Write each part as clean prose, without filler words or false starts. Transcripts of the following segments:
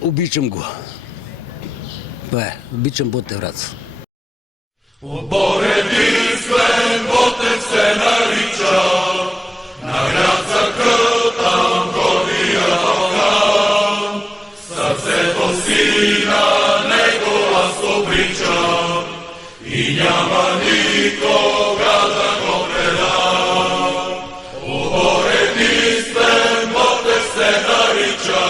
Обичам го. Това е. Обичам Ботев Враца. Отбор единствен, Ботев се нарича, на град за кръв, там гория Балкан. Сърцето си на него аз обричам и няма никога да го предам. Отбор единствен, Ботев се нарича,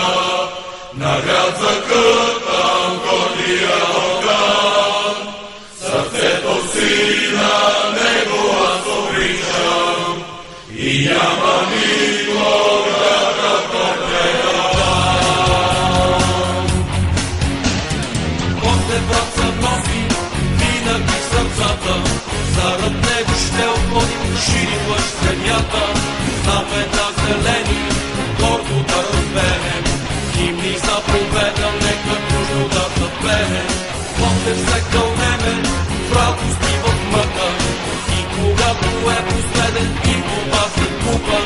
на град за кръв, там гория Балкан. Сърцето си на него аз обричам и няма никога да го предам. Ботев Враца носи винаги сърцата, зарад него ще отводим ширила земята. Знамена зелени, гордо да разберем, химни за победа, нека дружно да запеем. Ботев се кълнеме в радост и в мъка, и когато е последен и борба се купа,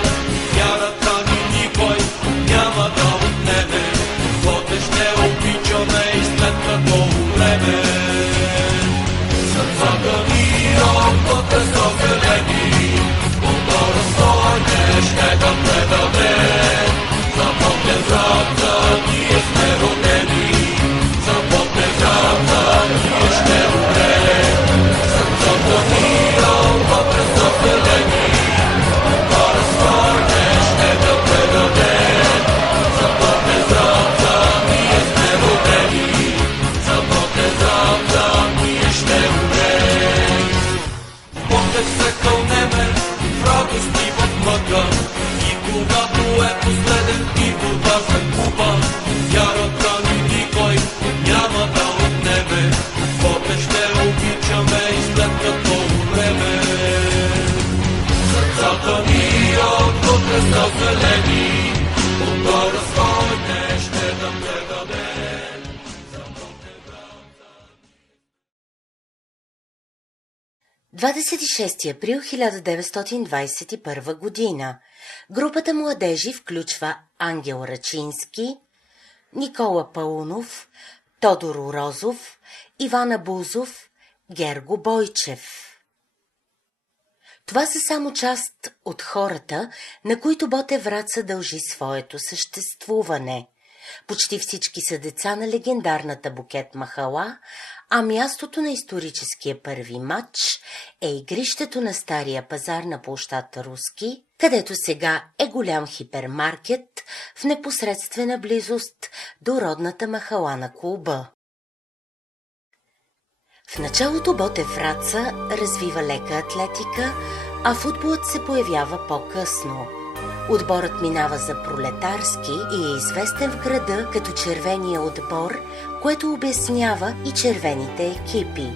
вярата ни никой няма да отнеме. Ботев ще обичаме и след като умреме. Сърцата ни от Ботев са зелени, отдора стойне ще да предаде. За Ботев Враца ние сме родени, за Ботев Враца ние ще умрем. Сърцата ни от Ботев са зелени, отдора стойне ще да предаде. За Ботев Враца ние сме родени, за Ботев Враца ние ще умрем. Ботев се кълнеме в радост и в мъка, и когато е последен и борба за купа, вярата ни никой няма да отнеме. Ботев ще обичаме и след като умреме. Сърцата ни от Ботев са зелени, отдора стойне ще да предадем. За Ботев Враца. 26 април 1921 година. Групата младежи включва Ангел Рачински, Никола Паунов, Тодор Орозов, Иван Абузов, Герго Бойчев. Това са само част от хората, на които Ботев Враца дължи своето съществуване. Почти всички са деца на легендарната Букет махала, а мястото на историческия първи матч е игрището на Стария пазар на площад Руски, където сега е голям хипермаркет в непосредствена близост до родната махала на клуба. В началото Ботев Враца развива лека атлетика, а футболът се появява по-късно. Отборът минава за пролетарски и е известен в града като червения отбор, което обяснява и червените екипи.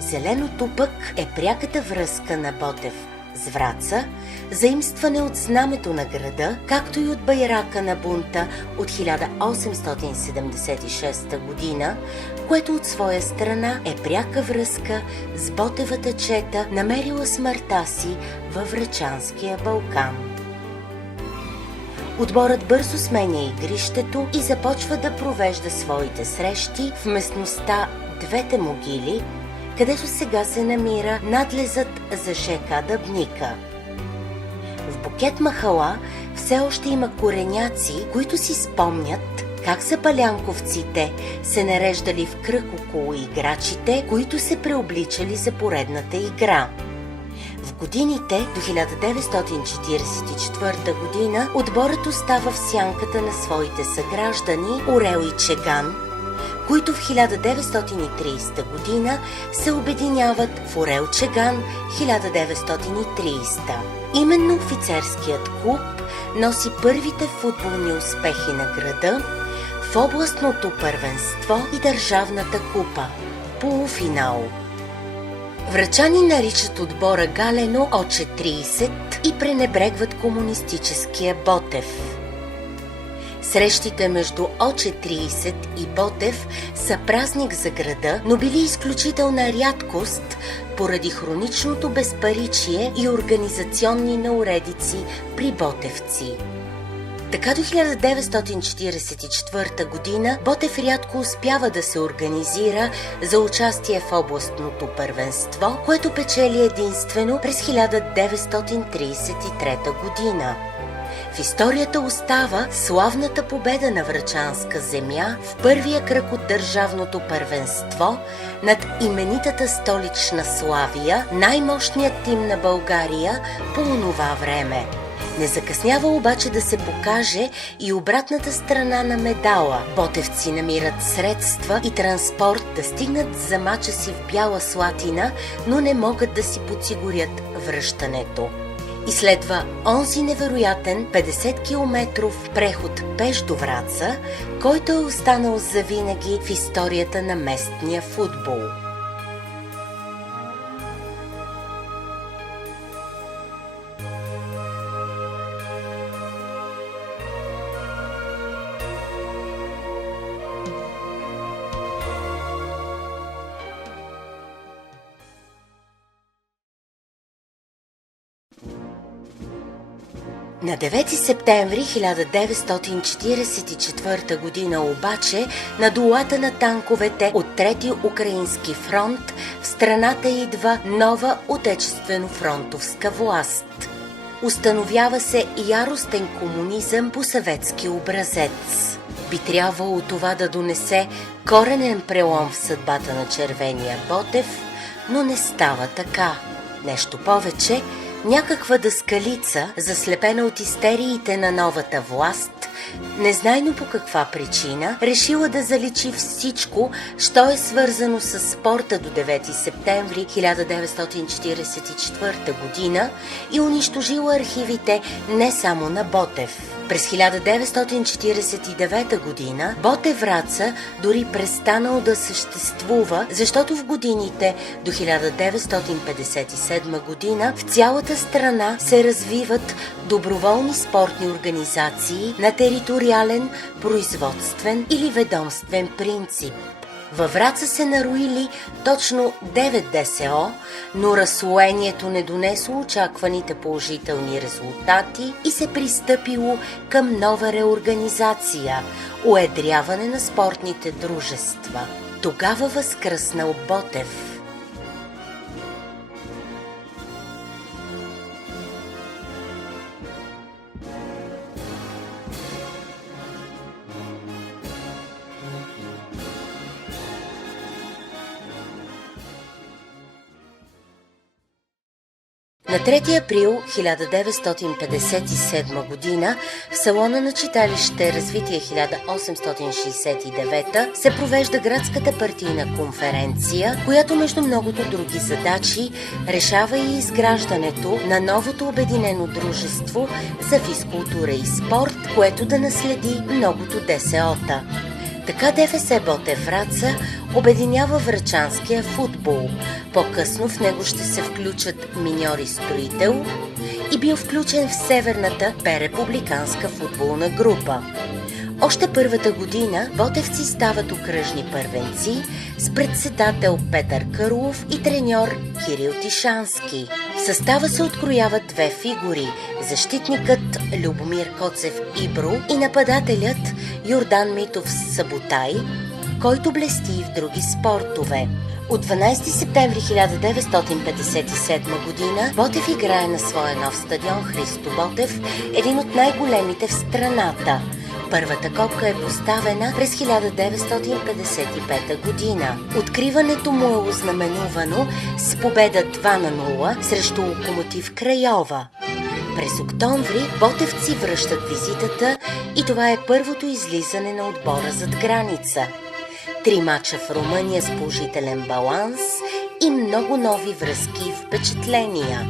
Зеленото пък е пряката връзка на Ботев с Враца, заимстване от знамето на града, както и от байрака на бунта от 1876 година, което от своя страна е пряка връзка с Ботевата чета, намерила смъртта си във Врачанския Балкан. Отборът бързо сменя игрището и започва да провежда своите срещи в местността Двете могили, където сега се намира надлезът за ЖК Дъбника. В Букет махала все още има кореняци, които си спомнят как запалянковците се нареждали в кръг около играчите, които се преобличали за поредната игра. В годините до 1944 година отборът остава в сянката на своите съграждани Орел и Чеган, които в 1930 година се обединяват в Орел Чеган 1930. Именно офицерският клуб носи първите футболни успехи на града в областното първенство и държавната купа – полуфинал. Врачани наричат отбора галено Оче 30 и пренебрегват комунистическия Ботев. Срещите между Оче 30 и Ботев са празник за града, но били изключителна рядкост поради хроничното безпаричие и организационни неуредици при ботевци. Така до 1944 година Ботев рядко успява да се организира за участие в областното първенство, което печели единствено през 1933 година. В историята остава славната победа на Врачанска земя в първия кръг от държавното първенство над именитата столична Славия, най-мощният тим на България по онова време. Не закъснява обаче да се покаже и обратната страна на медала. Ботевци намират средства и транспорт да стигнат за мача си в Бяла Слатина, но не могат да си подсигурят връщането. И следва онзи невероятен 50-километров преход пеш до Враца, който е останал завинаги в историята на местния футбол. На 9 септември 1944 година обаче на долата на танковете от Трети Украински фронт в страната идва нова отечествено-фронтовска власт. Установява се яростен комунизъм по съветски образец. Би трябвало това да донесе коренен прелом в съдбата на червения Ботев, но не става така. Нещо повече, някаква дъскалица, заслепена от истериите на новата власт, незнайно по каква причина, решила да заличи всичко, що е свързано с спорта до 9 септември 1944 година и унищожила архивите не само на Ботев. През 1949 година Ботев Враца дори престанал да съществува, защото в годините до 1957 година в цялата страна се развиват доброволни спортни организации на териториален, производствен или ведомствен принцип. Във Враца се нароили точно 9 ДСО, но разслоението не донесло очакваните положителни резултати и се пристъпило към нова реорганизация – уедряване на спортните дружества. Тогава възкръснал Ботев. На 3 април 1957 година в салона на читалище Развитие 1869 се провежда градската партийна конференция, която между многото други задачи решава и изграждането на новото обединено дружество за физкултура и спорт, което да наследи многото ДСО-та. Така ДФС Ботев Враца обединява врачанския футбол. По-късно в него ще се включат Миньори Строител и бил включен в Северната републиканска футболна група. Още първата година ботевци стават окръжни първенци с председател Петър Кърлов и треньор Кирил Тишански. В състава се открояват две фигури – защитникът Любомир Коцев Ибро и нападателят Йордан Митов Саботай, който блести и в други спортове. От 12 септември 1957 година Ботев играе на своя нов стадион Христо Ботев, един от най-големите в страната. Първата копка е поставена през 1955 година. Откриването му е ознаменувано с победа 2-0 срещу Локомотив Крайова. През октомври ботевци връщат визитата и това е първото излизане на отбора зад граница. 3 мача в Румъния с положителен баланс и много нови връзки и впечатления.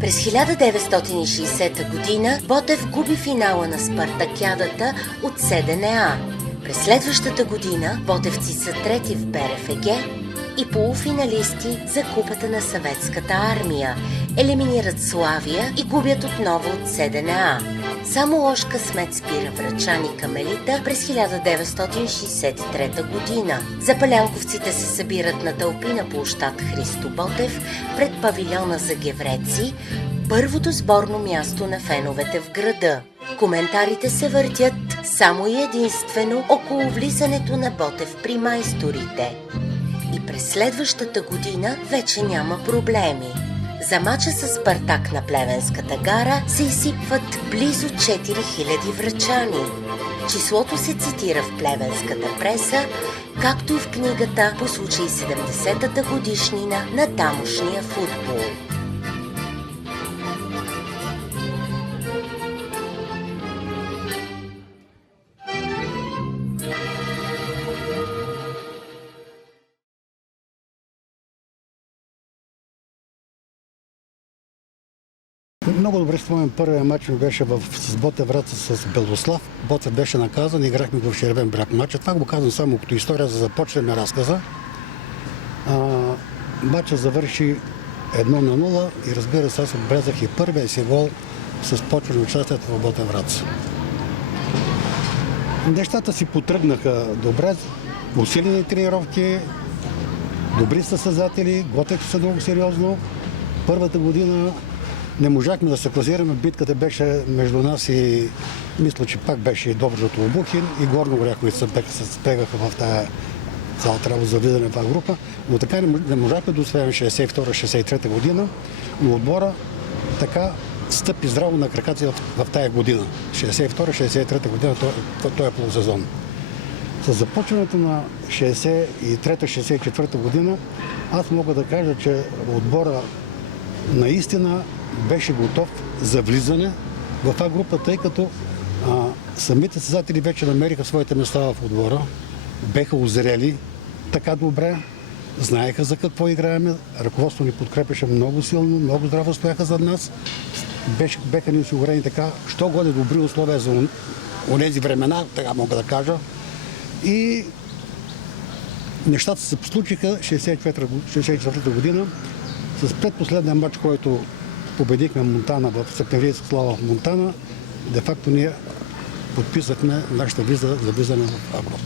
През 1960 година Ботев губи финала на Спартакиадата от СДНА. През следващата година ботевци са трети в БРФГ и полуфиналисти за Купата на Съветската армия, елиминират Славия и губят отново от СДНА. Само лош късмет спира врачани към елита през 1963 година. Запалянковците се събират на тълпи на площад Христо Ботев пред павилиона за гевреци, първото сборно място на феновете в града. Коментарите се въртят само и единствено около влизането на Ботев при майсторите. И през следващата година вече няма проблеми. За мача с Спартак на Плевенската гара се изсипват близо 4000 врачани. Числото се цитира в плевенската преса, както и в книгата по случай 70-та годишнина на тамошния футбол. Много добре спомням, първият матч ми беше с Ботев Враца с Белослав. Ботев беше наказан, играхме в Червен бряг матча. Това го казвам само като история, за да започнем разказа. Матчът завърши 1-0 и разбира се, аз отбелязах и първия си гол с почване участието в Ботев Враца. Нещата си потръгнаха добре, усилени тренировки, добри състезатели, готвеха се много сериозно. Първата година не можахме да се класираме. Битката беше между нас и мисля, че пак беше и Добруджа Обухин и Горно Оряхово, които се спегаха в тази цялата работа за влизане в тази група. Но така не можахме да успеем 62-63 година, но отбора така стъпи здраво на краката в тази година. 62-63 година, той е полусезон. С започването на 63-64 година аз мога да кажа, че отбора наистина беше готов за влизане в тази група, тъй като самите състезатели вече намериха своите места в отбора, беха озрели така добре, знаеха за какво играеме, ръководството ни подкрепеше много силно, много здраво стояха зад нас, беха ни осигурени така, що годе добри условия за онези времена, така мога да кажа. И нещата се случиха 64-та година с предпоследния матч, който победихме Монтана в септемврийска слава в Монтана, де-факто ние подписахме нашата виза за влизане в Европа.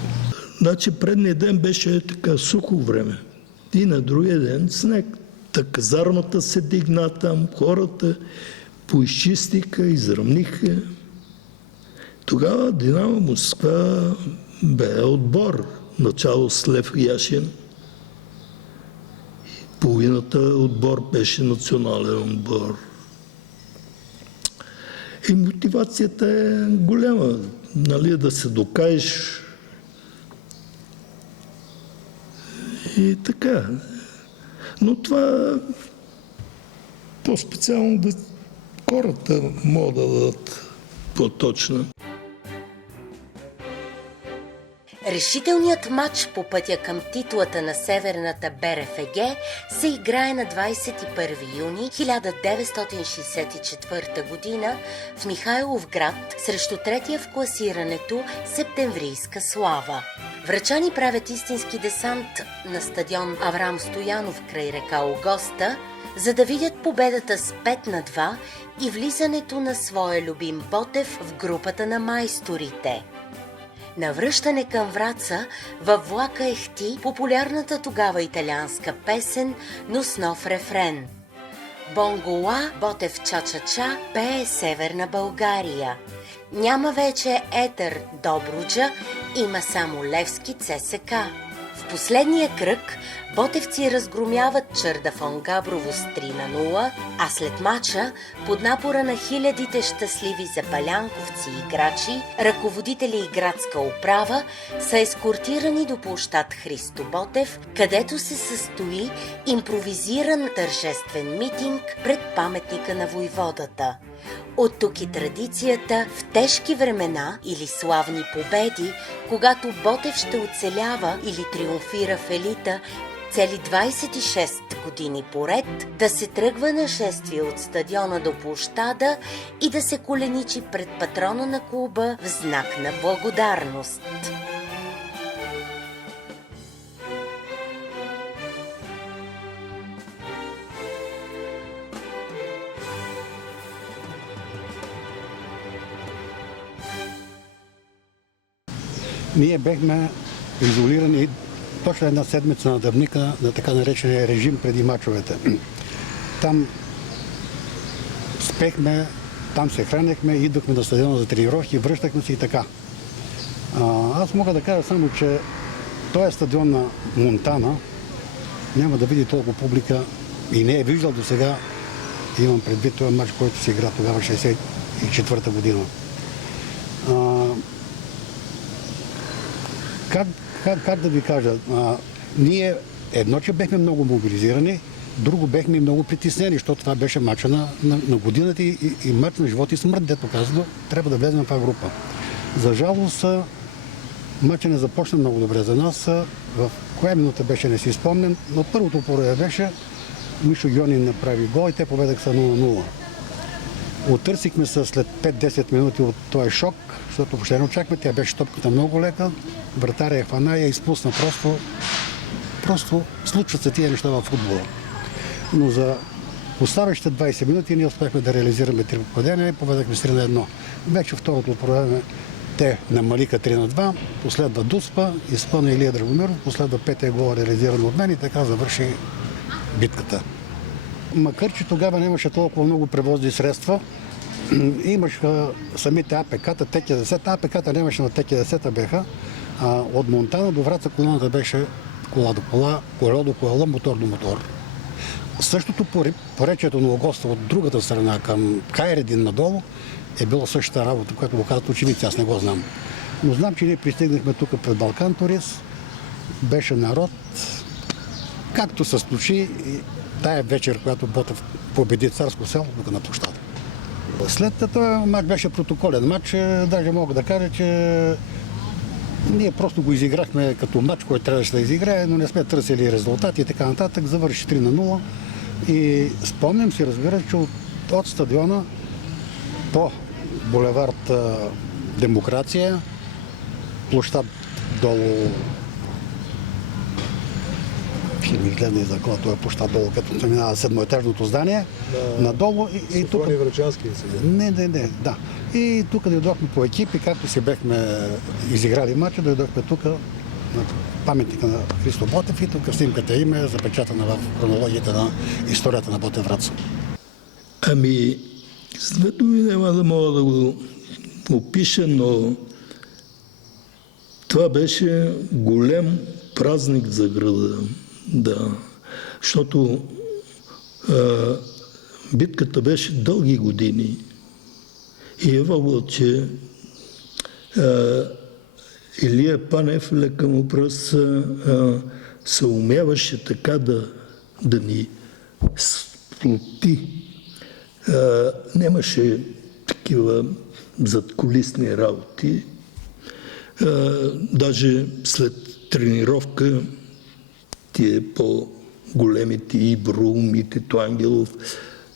Значи предния ден беше така сухо време и на другия ден снег. Та казармата се дигна там, хората поизчистиха, изравниха. Тогава Динамо Москва бе отбор, начало с Лев Яшин. Половината отбор беше национален отбор. И мотивацията е голяма, нали, да се докажеш. И така. Но това по-специално хората могат да дадат по-точно. Решителният матч по пътя към титлата на Северната БРФГ се играе на 21 юни 1964 година в Михайловград срещу третия в класирането Септемврийска слава. Врачани правят истински десант на стадион Аврам Стоянов край река Огоста, за да видят победата с 5-2 и влизането на своя любим Ботев в групата на майсторите. На връщане към Враца във влака ехти популярната тогава италианска песен, но с нов рефрен. Бонгола, Ботев ча-ча-ча, пее Северна България. Няма вече етер Добруджа, има само Левски ЦСК. В последния кръг ботевци разгромяват Чардафон Габрово с 3-0, а след мача, под напора на хилядите щастливи запалянковци и играчи, ръководители и градска управа са ескортирани до площад Христо Ботев, където се състои импровизиран тържествен митинг пред паметника на войводата. От тук и традицията в тежки времена или славни победи, когато Ботев ще оцелява или триумфира в елита цели 26 години поред, да се тръгва на шествие от стадиона до площада и да се коленичи пред патрона на клуба в знак на благодарност. Ние бехме изолирани точно една седмица на Дъбника на така наречения режим преди мачовете. Там спехме Там се хранехме, идвахме на стадиона за тренировки, връщахме се и така. Аз мога да кажа само, че този стадион на Монтана няма да види толкова публика и не е виждал до сега. Имам предвид този матч, който се игра тогава 1964 година. Как да ви кажа? Ние едно, че бехме много мобилизирани, друго бехме много притеснени, защото това беше матча на годината и матч на живот и смърт, дето казано, трябва да влезем в тази група. За жалост, матча не започна много добре за нас. В коя минута беше, не си спомням, но първото пореда беше Мишо Йонин направи гол и те победах са 0-0. Отърсихме се след 5-10 минути от този шок, защото въобще не очакваме, тя беше топката много лека, вратаря я хвана и я изпусна. Просто случват се тия неща в футбола. Но за оставащите 20 минути ние успяхме да реализираме 3 попадения и победахме с 3-1. Вече второто време те намалиха 3-2, последва Дуспа, изпълни Илия Драгомиров, последва 5-я гол реализиран от мен и така завърши битката. Макар че тогава нямаше толкова много превозни средства, имаха самите АПК-та, ТК-10. АПК-та нямаше, на ТК-10 беха. От Монтана до Враца колоната беше кола до кола, колело до колело, мотор до мотор. Същото поречието на Огоста от другата страна към Хайредин надолу е било същата работа, която го казват очевидци, аз не го знам. Но знам, че ние пристигнахме тук пред Балкан Турист, беше народ, както се случи тая вечер, когато Ботев победи Царско село тук на площада. След този матч беше протоколен матч, даже мога да кажа, че ние просто го изиграхме като матч, който трябваше да изиграе, но не сме търсили резултати и така нататък. Завърши 3-0 и спомням си, разбира, че от стадиона по булевард Демокрация, площад долу, ще ми гледне за кола, това е площад долу, като се минава 7-етажното здание, надолу и тук... Софрони Врачански се. Не, да. И тук дойдохме по екипи, както си бехме изиграли матча, дойдохме тук на паметника на Христо Ботев и тук снимката им е запечатана в хронологията на историята на Ботев Враца. Ами, с две думи няма да мога да го опиша, но това беше голям празник за града. Да, защото битката беше дълги години и е вълбо, че Илия Панев, лека му пръст, се умяваше така да ни сплоти. Нямаше такива задкулисни работи. Даже след тренировка тие по-големите Ибро, Митето Ангелов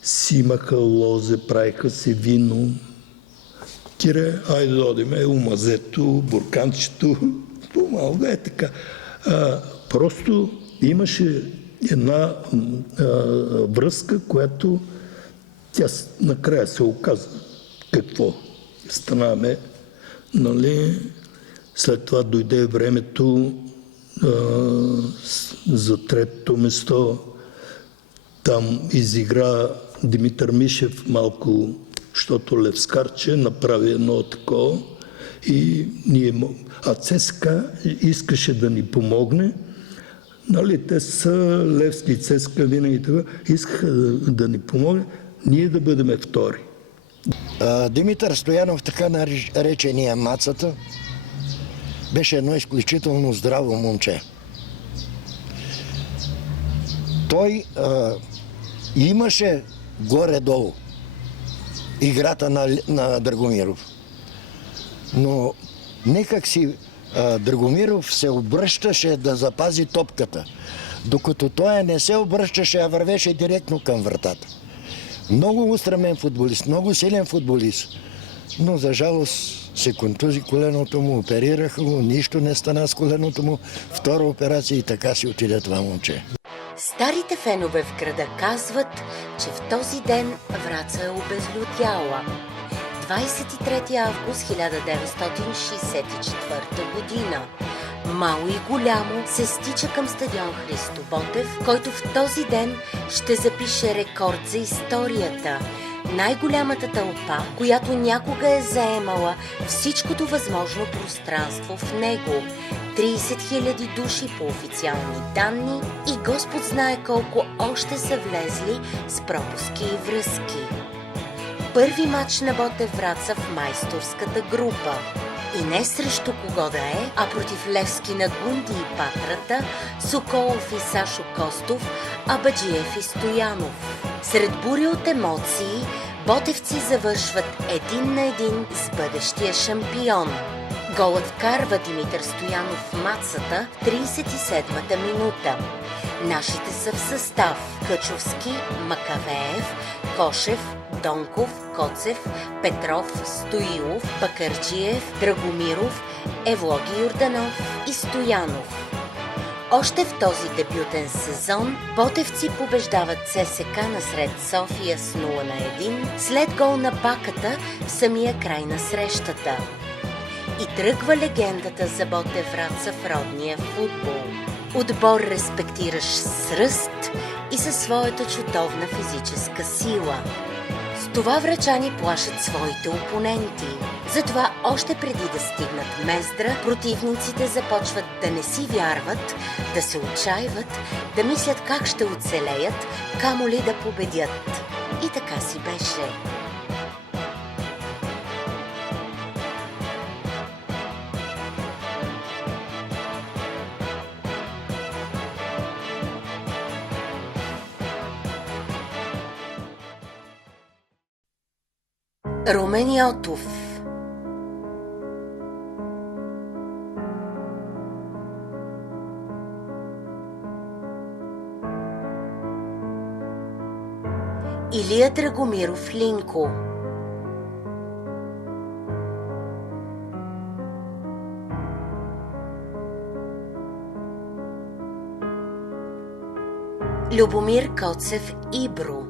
си имаха лозе, правиха се вино. Кире, айде да одиме, умазето, бурканчето, по-малко е така. Просто имаше една връзка, която тя накрая се оказа какво станаме. Нали? След това дойде времето за третото место. Там изигра Димитър Мишев малко, защото Левскарче направи едно такова. И ние, а ЦСКА искаше да ни помогне. Нали, те са Левски и ЦСКА винаги това. Искаха да ни помогне, ние да бъдем втори. Димитър Стоянов, така наречения Мацата, беше едно изключително здраво момче. Той имаше горе-долу играта на Драгомиров. Но некак си Драгомиров се обръщаше да запази топката, докато той не се обръщаше, а вървеше директно към вратата. Много устремен футболист, много силен футболист, но за жалост се контузи коленото му, оперираха го, нищо не стана с коленото му, втора операция и така си отиде това момче. Старите фенове в града казват, че в този ден Враца е обезлюдяла. 23 август 1964 година. Мало и голямо се стича към стадион Христо Ботев, който в този ден ще запише рекорд за историята. най-голямата тълпа, която някога е заемала всичкото възможно пространство в него. 30 000 души по официални данни и Господ знае колко още са влезли с пропуски и връзки. Първи мач на Ботев Враца в майсторската група. И не срещу кого да е, а против Левски на Гунди и Патрата, Соколов и Сашо Костов, Абаджиев и Стоянов. Сред бури от емоции, ботевци завършват 1-1 с бъдещия шампион. Голът вкарва Димитър Стоянов в мацата в 37-та минута. Нашите са в състав: Къчовски, Макавеев, Кошев, Донков, Коцев, Петров, Стоилов, Бакърджиев, Драгомиров, Евлоги Йорданов и Стоянов. Още в този дебютен сезон ботевци побеждават ЦСКА насред София с 0-1 след гол на Баката в самия край на срещата. И тръгва легендата за Ботев Враца в родния футбол. Отбор респектираш с ръст и със своята чутовна физическа сила. С това врачани плашат своите опоненти. Затова още преди да стигнат Мездра, противниците започват да не си вярват, да се отчаиват, да мислят как ще оцелеят, камо ли да победят. И така си беше. Румен Йотов. Илия Драгомиров Линко. Любомир Коцев Ибро.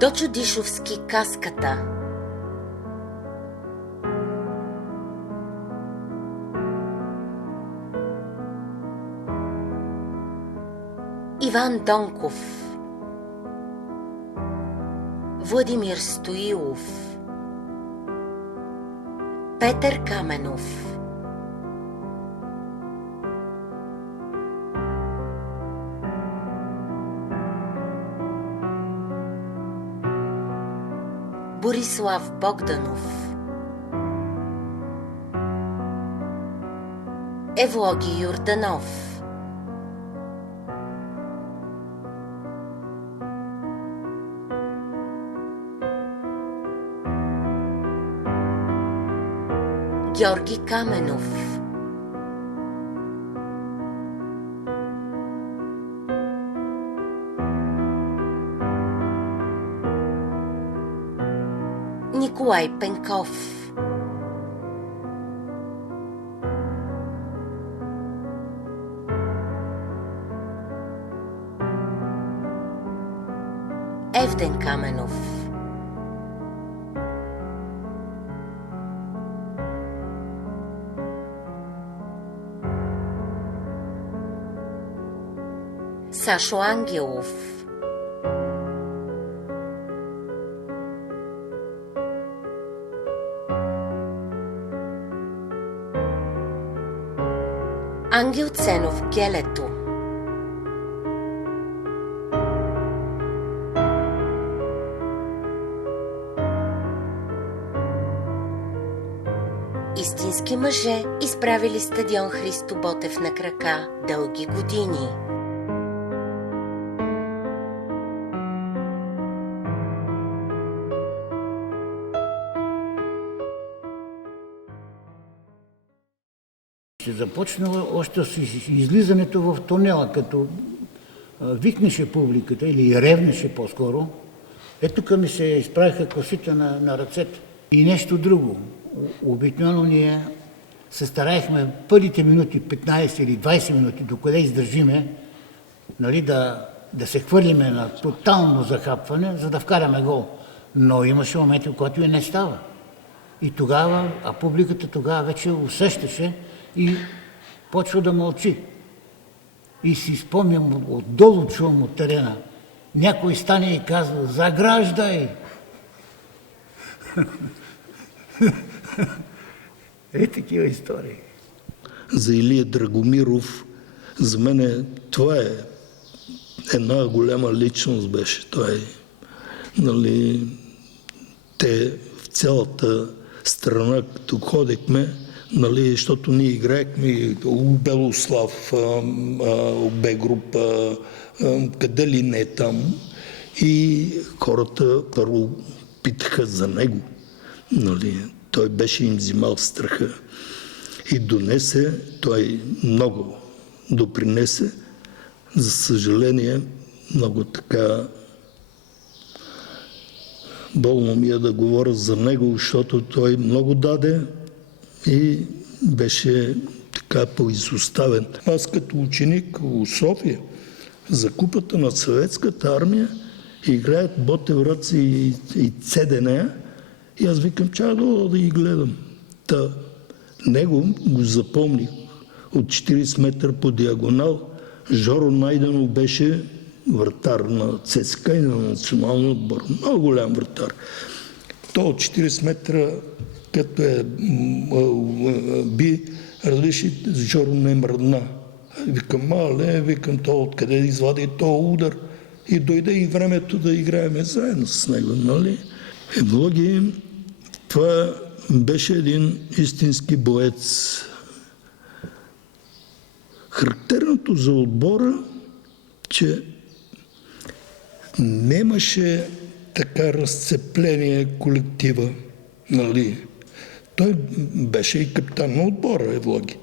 Дочо Дишовски Каската. Иван Донков. Владимир Стоилов. Петър Каменов. Борислав Богданов. Евлоги Йорданов. Георги Каменов. Николай Пенков. Евден Каменов. Сашо Ангелов. Ангел Ценов Гелето. Истински мъже изправили стадион Христо Ботев на крака дълги години. Се започнало още с излизането в тунела, като викнеше публиката или ревнеше по-скоро. Ето тук ми се изправиха косите на ръцете. И нещо друго. Обикновено ние се стараехме първите минути, 15 или 20 минути, докъде издържиме, нали, да се хвърлиме на тотално захапване, за да вкараме гол. Но имаше моменти, в които и не става. И тогава, а публиката тогава вече усещаше и почва да мълчи. И си спомням, отдолу чувам от терена някой стане и казва: заграждай! Такива истории. За Илия Драгомиров, за мен това е една голяма личност беше. Той, нали, те в цялата страна, като ходехме, нали, защото ние играехме у Белослав, Б група, къде ли не там. И хората първо питаха за него. Нали, той беше им взимал страха. И донесе, той много допринесе. За съжаление, много така болно ми е да говоря за него, защото той много даде и беше така поизоставен. Аз като ученик в София за купата на Съветската армия играят Ботевръци и ЦДН, и аз викам, чакай да ги гледам. Него го запомних от 40 метра по диагонал. Жоро Найденов беше вратар на ЦСКА и на националния отбор. Много голям вратар. Той от 40 метра, като би, разреши, Жоро не мръдна. Викам, мале, викам, то откъде извади този удар. И дойде и времето да играем заедно с него, нали? Евлоги, това беше един истински боец. Характерното за отбора, че нямаше така разцепление колектива. Нали? Той беше и капитан на отбора, Евлоги.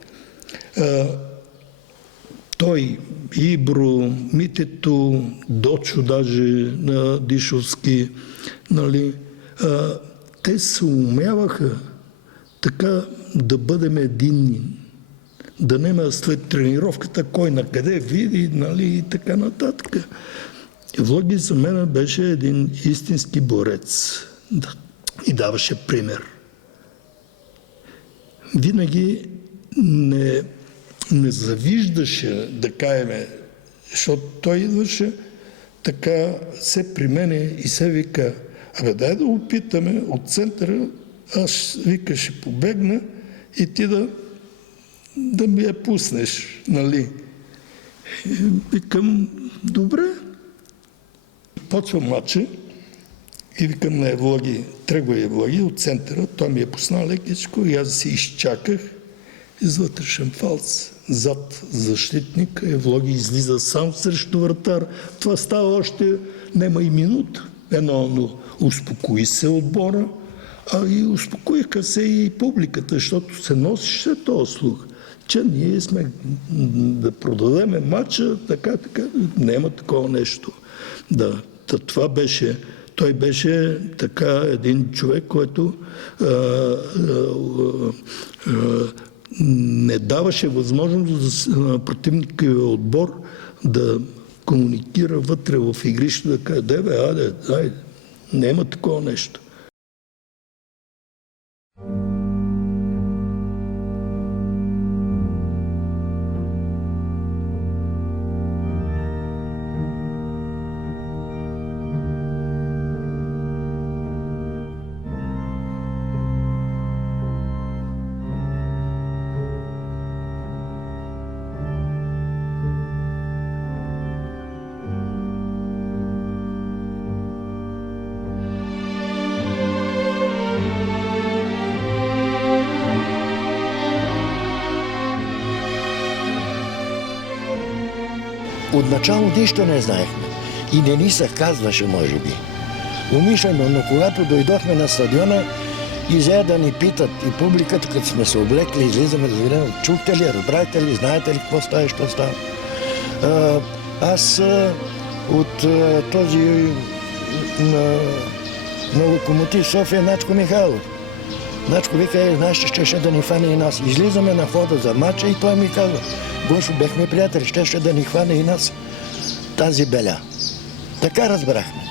Той, Ибро, Митето, Дочо даже на Дишовски, нали, те се умяваха така да бъдем единни, да нема след тренировката кой на къде види, нали, и така нататък. Евлоги за мен беше един истински борец и даваше пример. Винаги не завиждаше, да каеме, защото той идваше така, се при мене и се вика: абе, дай да опитаме от центъра, аз, вика, ще побегна и ти да ми я пуснеш, нали? Викам, добре. Почва матча и викам на Евлоги, тръгва Евлоги от центъра, той ми е пуснал лекичко и аз си изчаках из вътрешен фалц. Зад защитника Евлоги излиза сам срещу вратар. Това става още нема и минута. Но успокои се отбора, а и успокоиха се и публиката, защото се носише този слух, че ние сме да продадеме матча, така, няма такова нещо. Да, това беше, той беше така един човек, който не даваше възможност на противниковия отбор да комуникира вътре в игрището, да каже, айде, няма такова нещо. Отначало нищо не знаехме и не ни се казваше, може би. Умишлено, но когато дойдохме на стадиона, изея да ни питат и публиката, като сме се облекли, излизаме да видим, чухте ли, разбрахте ли, знаете ли какво става и що става. Аз от този на Локомотив София Начко Михайлов. Начко вика, знаеш, ще да ни хване и нас. Излизаме на входа за матча и той ми казва, Гошо, бехме приятели, ще да ни хване и нас тази беля. Така разбрахме.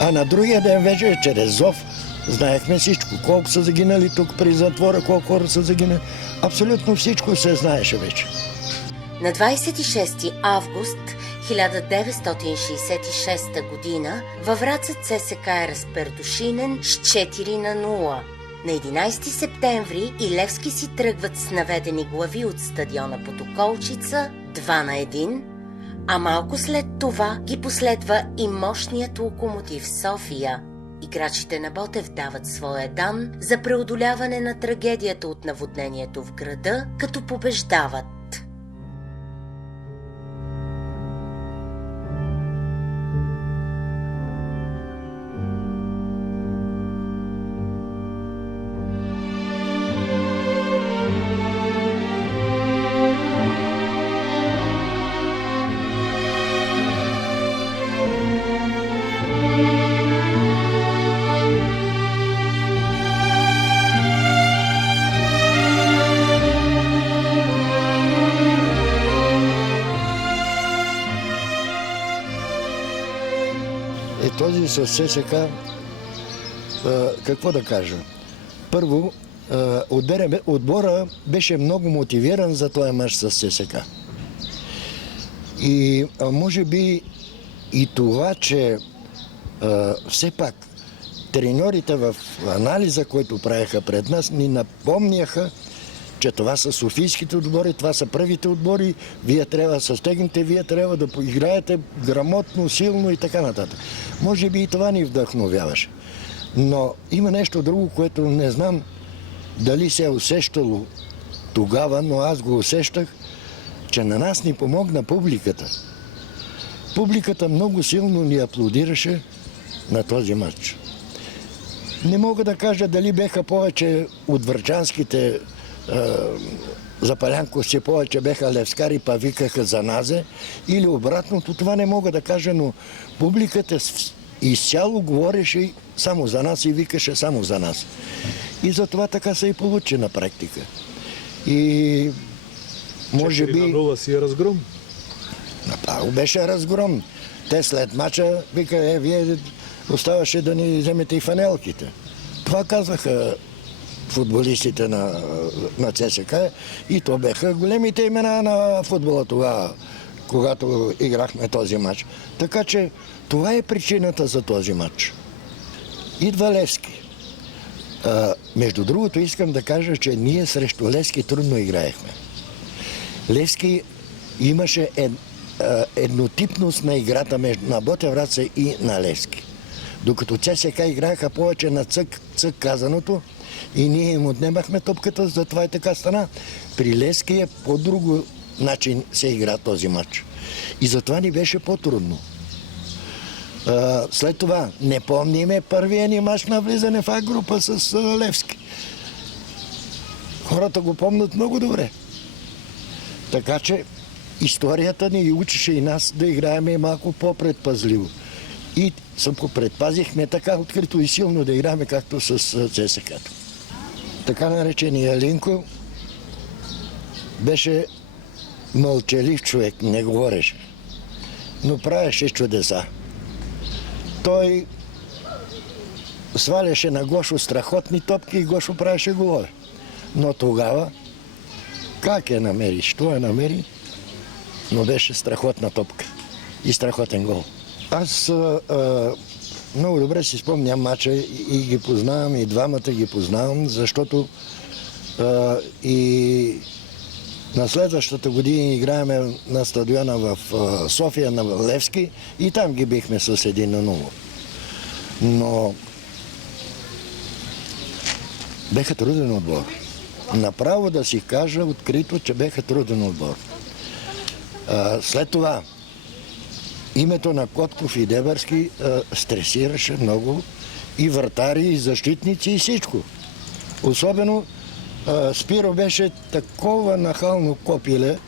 А на другия ден вече чрез зов знаехме всичко. Колко са загинали тук при затвора, колко хора са загинали. Абсолютно всичко се знаеше вече. На 26 август 1966 година във Враца ЦСКА е разпердушинен с 4-0. На 11 септември и Левски си тръгват с наведени глави от стадиона под Околчица 2-1, а малко след това ги последва и мощният Локомотив София. Играчите на Ботев дават своя дан за преодоляване на трагедията от наводнението в града, като побеждават. Този с ССК, какво да кажа? Първо, отбора беше много мотивиран за този мач с ССК. И може би и това, че все пак треньорите в анализа, който правиха пред нас, ни напомняха, че това са софийските отбори, това са първите отбори, вие трябва да се стегнете, вие трябва да поиграете грамотно, силно и така нататък. Може би и това ни вдъхновяваше. Но има нещо друго, което не знам дали се е усещало тогава, но аз го усещах, че на нас ни помогна публиката. Публиката много силно ни аплодираше на този матч. Не мога да кажа дали беха повече от врачанските запалянковци, повече беха левскари, па викаха за назе, или обратното, това не мога да кажа, но публиката изцяло говореше само за нас и викаше само за нас. И затова така се и получи на практика. И може би... 4-0 си е разгром. Направо беше разгром. Те след мача вика, вие оставаше да ни вземете и фанелките. Това казаха футболистите на ЦСКА и то беха големите имена на футбола тогава, когато играхме този матч. Така че това е причината за този матч. Идва Левски. Между другото искам да кажа, че ние срещу Левски трудно играехме. Левски имаше еднотипност на играта на Ботев Враца и на Левски. Докато ЦСКА играеха повече на цък казаното и ние им отнемахме топката, затова и така стана. При Левски е по друго начин се игра този матч. И затова ни беше по-трудно. След това не помниме първия ни мач на влизане в А група с Левски. Хората го помнят много добре. Така че историята ни учеше и нас да играеме малко по-предпазливо. И се предпазихме така открито и силно да играеме, както с ЦСКА-то. Така наречения Линко беше мълчалив човек, не говореше, но правеше чудеса. Той сваляше на Гошо страхотни топки и Гошо правеше голове. Но тогава, как я намери, що я намери, но беше страхотна топка и страхотен гол. Аз много добре си спомням мача и ги познавам, и двамата ги познавам, защото и на следващата година играеме на стадиона в София на Левски и там ги бихме с 1-0. Но беха труден отбор. Направо да си кажа открито, че беха труден отбор. След това името на Котков и Дебърски стресираше много и вратари, и защитници, и всичко. Особено Спиро беше такова нахално копиле,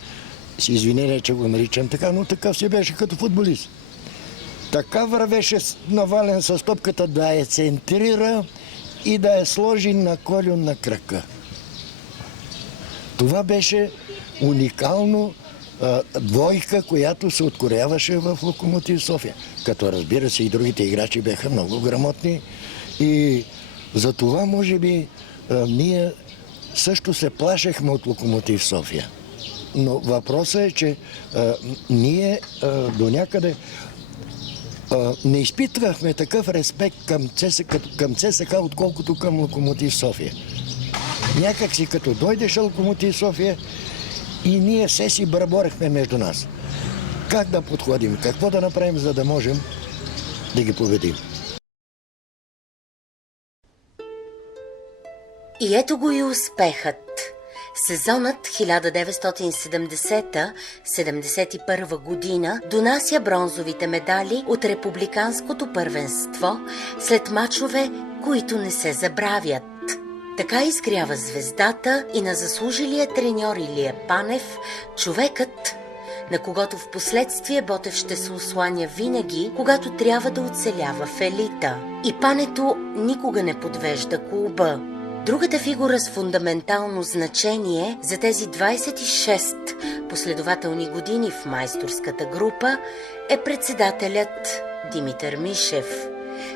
с извинение, че го наричам така, но такъв си беше като футболист. Така вървеше навален с топката да я центрира и да я сложи на колюн на крака. Това беше уникално двойка, която се откоряваше в Локомотив София. Като разбира се и другите играчи бяха много грамотни и за това може би ние също се плашехме от Локомотив София. Но въпросът е, че ние до някъде не изпитвахме такъв респект към ЦСКА, отколкото към Локомотив София. Някак си като дойдеше Локомотив София и ние все си бърборехме между нас. Как да подходим, какво да направим, за да можем да ги победим. И ето го и успехът. Сезонът 1970-71 година донася бронзовите медали от републиканското първенство след мачове, които не се забравят. Така изгрява звездата и на заслужилия треньор Илия Панев, човекът, на когото в последствие Ботев ще се осланя винаги, когато трябва да оцелява в елита. И Пането никога не подвежда клуба. Другата фигура с фундаментално значение за тези 26 последователни години в майсторската група е председателят Димитър Мишев,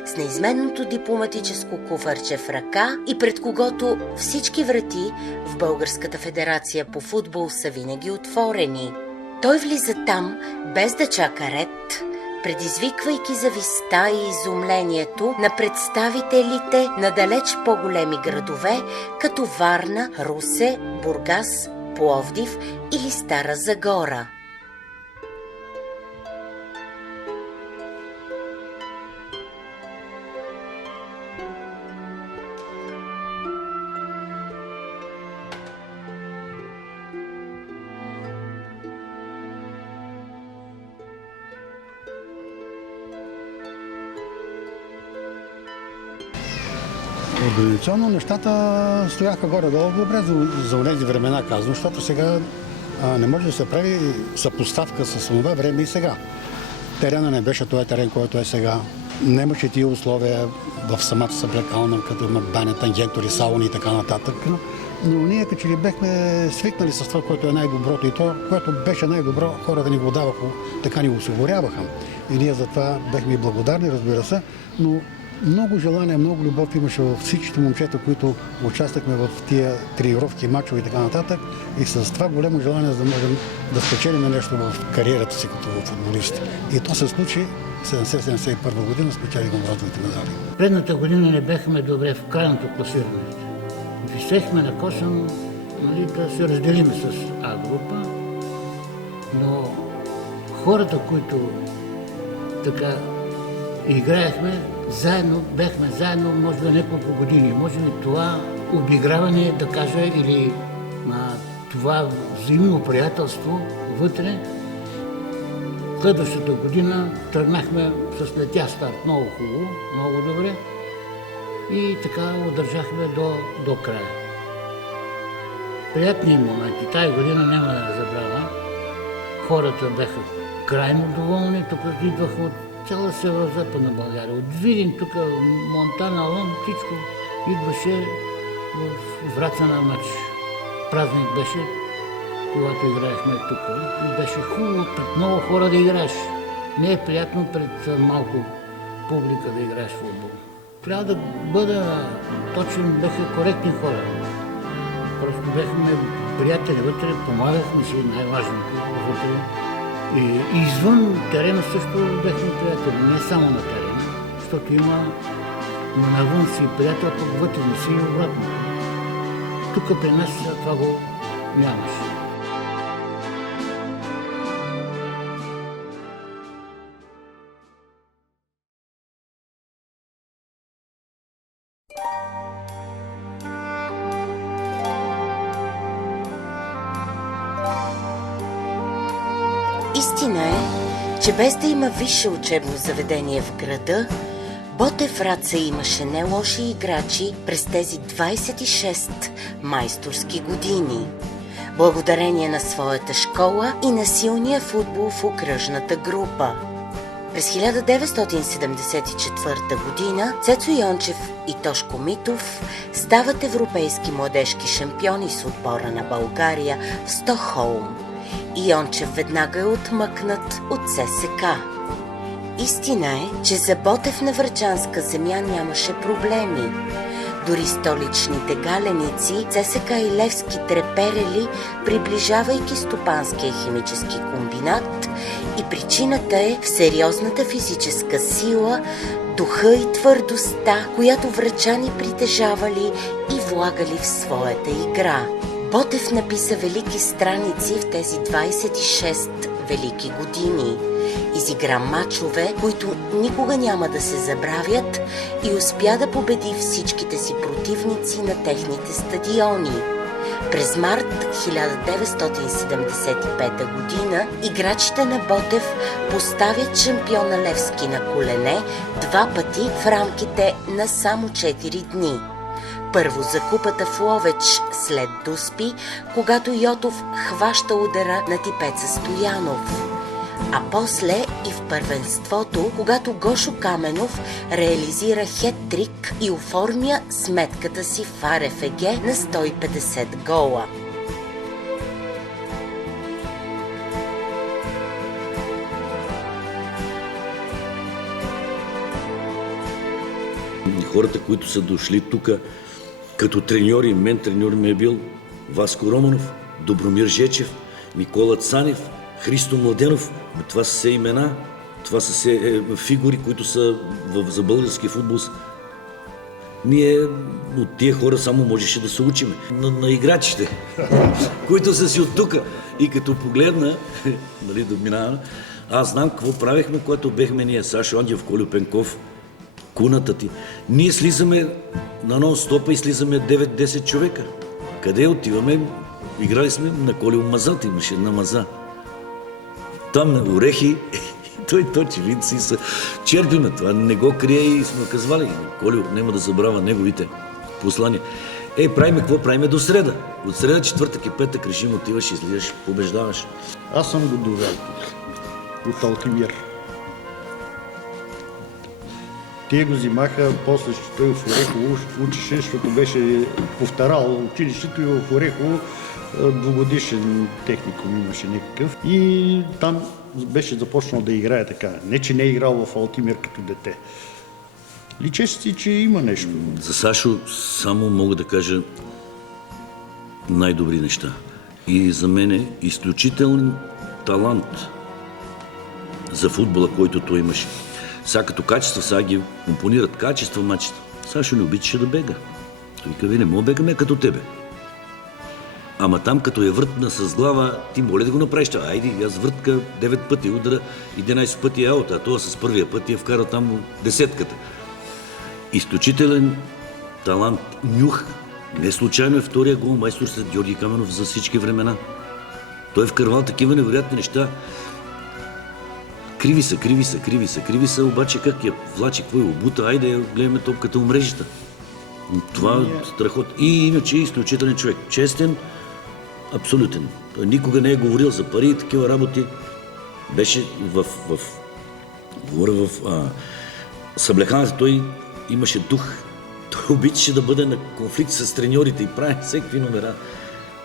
с неизменното дипломатическо куфарче в ръка и пред когото всички врати в Българската федерация по футбол са винаги отворени. Той влиза там без да чака ред, предизвиквайки зависта и изумлението на представителите на далеч по-големи градове, като Варна, Русе, Бургас, Пловдив или Стара Загора. Организационно нещата стояха горе-долу добре за тези времена, казвам, защото сега не може да се прави съпоставка с това време и сега. Терена не беше този терен, който е сега. Нямаше тия условия в самата съблекална, като има баня, тангентори, сауни и така нататък. Но ние като че ли бехме свикнали с това, което е най-доброто и то, което беше най-добро, хората ни го даваха, така ни го осигуряваха. И ние за това бехме и благодарни, разбира се, но много желание, много любов имаше във всичките момчета, които участвахме в тия тренировки, мачове и така нататък. И с това голямо желание, за да можем да спечелим нещо в кариерата си като футболисти. И то се случи 70-71 година, спечелихме бронзовите медали. Предната година не бяхме добре в крайното класиране. Висехме на косъм, нали, да се разделим с А група, но хората, които така играехме, заедно, бяхме заедно, може би няколко години. Може би това обиграване, да кажа, или това взаимно приятелство вътре, следващата година тръгнахме с летя старт много хубаво, много добре и така удържахме до края. Приятни моменти. Тая година няма да забравя. Хората бяха крайно доволни, тук идваха от цяла северо-западна България. От Видин, тук, Монтана, Лън, всичко идваше в Враца на мач. Празник беше, когато играехме тук. И беше хубаво пред много хора да играеш. Не е приятно пред малко публика да играеш футбол. Трябва да бъда точен, бяха коректни хора. Просто бяхме приятели вътре, помагахме си, най-важното вътре. И извън терена също бяхме приятели, не само на терена, защото има навън си приятел, пък вътре не си и обратно. Тук при нас това го нямаше. Истина е, че без да има висше учебно заведение в града, Ботев Враца имаше не лоши играчи през тези 26 майсторски години, благодарение на своята школа и на силния футбол в окръжната група. През 1974 година Цецо Йончев и Тошко Митов стават европейски младежки шампиони с отбора на България в Стокхолм. И Йончев веднага е отмъкнат от ЦСКА. Истина е, че за Ботев на врачанска земя нямаше проблеми. Дори столичните галеници ЦСКА и Левски треперели, приближавайки стопанския химически комбинат, и причината е в сериозната физическа сила, духа и твърдостта, която врачани притежавали и влагали в своята игра. Ботев написа велики страници в тези 26 велики години. Изигра мачове, които никога няма да се забравят, и успя да победи всичките си противници на техните стадиони. През март 1975 година играчите на Ботев поставят шампиона Левски на колене 2 пъти в рамките на само 4 дни. Първо за купата в Ловеч след Дуспи, когато Йотов хваща удара на типеца Стоянов. А после и в първенството, когато Гошо Каменов реализира хет-трик и оформя сметката си в РФГ на 150 гола. Хората, които са дошли тук като треньори, мен треньор ми е бил Васко Романов, Добромир Жечев, Никола Цанев, Христо Младенов. Това са все имена, това са все фигури, които са за български футбол. Ние от тия хора само можеше да се учиме. На играчите, които са си от тук. И като погледна, нали, да минаваме, аз знам какво правихме, когато бехме ние, Сашо Ангелов, Колю Пенков, куната ти. Ние слизаме на нон-стопа и слизаме 9-10 човека. Къде отиваме? Играли сме на Колю Мазата, имаше една маза. Там на орехи, той точи винци са. Черпиме това, не го крие и сме казвали. Колю, няма да забравя неговите послания. Правиме какво? Правиме до среда. От среда, четвъртък и петък режим отиваш, излизаш, побеждаваш. Аз съм го довел от Алтимир. Те го взимаха, после той в Орехово учеше, защото беше повторал училището и в Орехово двугодишен техникум имаше някакъв. И там беше започнал да играе така. Не, че не е играл в Алтимир като дете. Личеше си, че има нещо. За Сашо само мога да кажа най-добри неща. И за мен е изключителен талант за футбола, който той имаше. Сега като качества, сега ги компонират качества мачите. Сашо не обичаше да бега. Той казва, не мога бегаме като тебе. Ама там, като я въртна с глава, ти моля да го направиш. Айди, аз въртка 9 пъти, удара 11 пъти е аут, а това с първия път я вкара там десетката. Изключителен талант, нюх. Не случайно е втория гол майстор след Георги Каменов за всички времена. Той е вкарвал такива невероятни неща. Криви са, обаче как я влачи, какво е обута, айде гледаме топката у мрежата. Това е страхот. И иначе е изключителен човек. Честен, абсолютен. Той никога не е говорил за пари и такива работи. Беше говоря в съблеканата, той имаше дух. Той обичаше да бъде на конфликт с треньорите и прави всеки номера.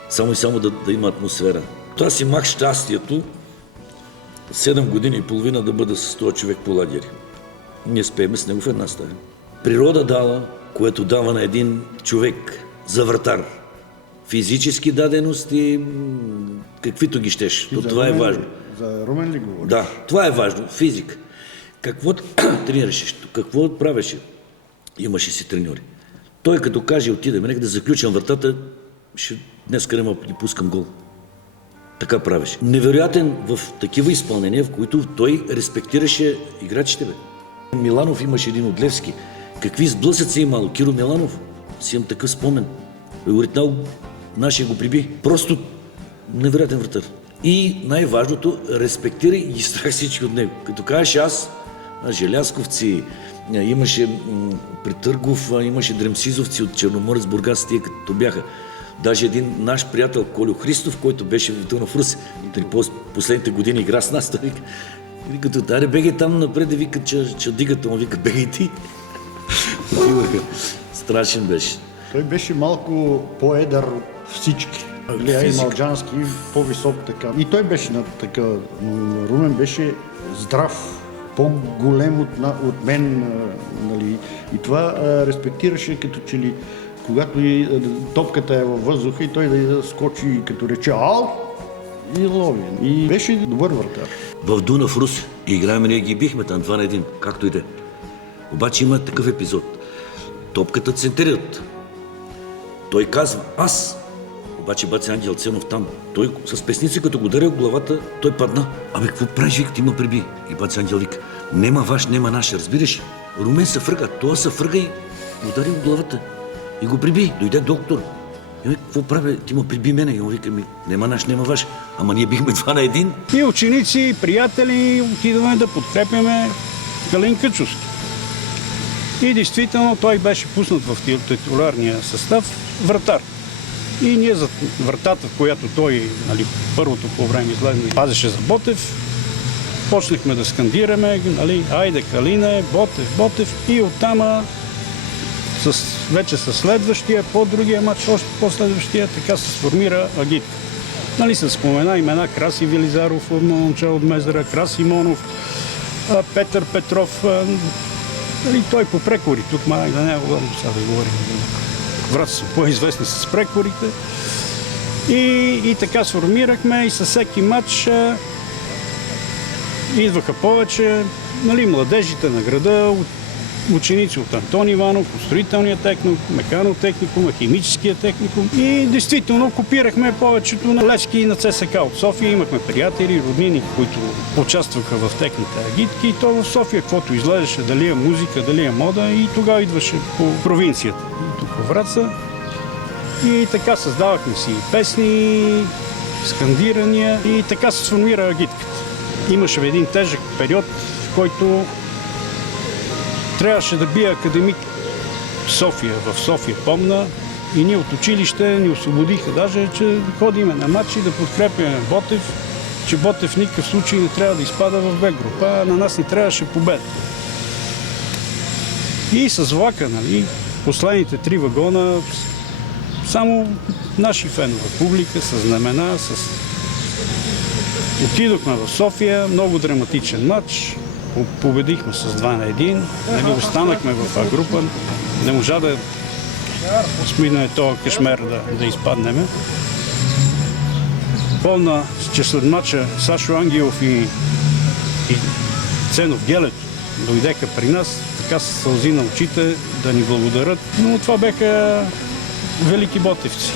Само да има атмосфера. Аз имах щастието 7 години и половина да бъда с този човек по лагери. Ние спееме с него в една стая. Природа дала, което дава на един човек за вратар. Физически дадености, каквито ги щеш. Това е важно. За Румен ли говориш? Да, това е важно. Физика. Какво тренираше? Какво правеше? Имаше си треньори. Той като каже, отидем, нека да заключам вратата, днеска не мога да пускам гол. Така правеше. Невероятен в такива изпълнения, в които той респектираше играчите. Миланов имаше един от Левски. Какви сблъсъци е имало? Киро Миланов. Си имам такъв спомен. Ритнал нашия го приби. Просто невероятен вратар. И най-важното, респектира и ги страх всички от него. Като кажеш аз, Желязковци, имаше Притъргов, имаше Дремсизовци от Черноморец, Бургас, тия като бяха. Даже един наш приятел Колю Христов, който беше в Дунав Русе, последните години игра с нас, той вика, като даре бегай там напред, да вика, че дигат, он вика, бегай ти. Страшен беше. Той беше малко по-едър от всички. И Малджански, по-висок така. И той беше на така. Румен беше здрав, по-голем от мен. Нали. И това респектираше като че ли, когато топката е във въздуха и той да скочи като рече «Ау!» и лови. И беше добър вратар. В Дунав, Русе. Играем, ние ги бихме там 2-1, както и да е. Обаче има такъв епизод. Топката центрират. Той казва «Аз!» Обаче баци Ангел Ценов там. Той с песници, като го ударил главата, той падна. Абе, какво правиш, вика, ти ме приби? И баци Ангел вика «Нема ваш, нема наш, разбираш?» Румен се фръга, той се фръга и ударил главата. И го приби. Дойде доктор. И вика, какво прави? Ти ме приби мене. И он вика ми, нема наш, нема ваш. Ама ние бихме 2-1. И ученици, и приятели отидваме да подкрепяме Калин Къчовски. И действително той беше пуснат в титулярния състав вратар. И ние за вратата, в която той, нали, първото по време излезе и пазеше за Ботев, почнахме да скандираме, нали, айде Калине, Ботев, Ботев, и оттама вече с следващия, по другия матч, още по-следващия, така се сформира агитка. Нали, се спомена имена Краси Велизаров, момче от Мезера, Краси Монов, Петър Петров. Нали, той по прекори, тук май да не говорим, сега да говорим. Врата са по-известни с прекорите. И така сформирахме и със всеки матч идваха повече, нали, младежите на града, ученици от Антон Иванов, от строителния техникум, меканотехникум, химическия техникум. И действително копирахме повечето на Левски и на ЦСК от София. Имахме приятели, роднини, които участваха в техните агитки. И то в София, каквото излезеше, дали е музика, дали е мода, и тогава идваше по провинцията. И тук в Враца. И така създавахме си песни, скандирания, и така се сформира агитката. Имаше един тежък период, в който трябваше да бие академик в София, помна, и ние от училище ни освободиха даже, че ходиме на матчи да подкрепяме Ботев, че Ботев в никакъв случай не трябва да изпада в Б група, а на нас ни трябваше победа. И с влака, нали, последните 3 вагона, само наши фенове, публика, с знамена, Отидохме в София, много драматичен матч. Победихме с 2-1. Нали, останахме в А група. Не можа да сминем този кешмер да изпаднем. Помня, че след матча Сашо Ангелов и Ценов Гелев дойдеха при нас, така се сълзи на очите да ни благодарят. Но това беха велики ботевци.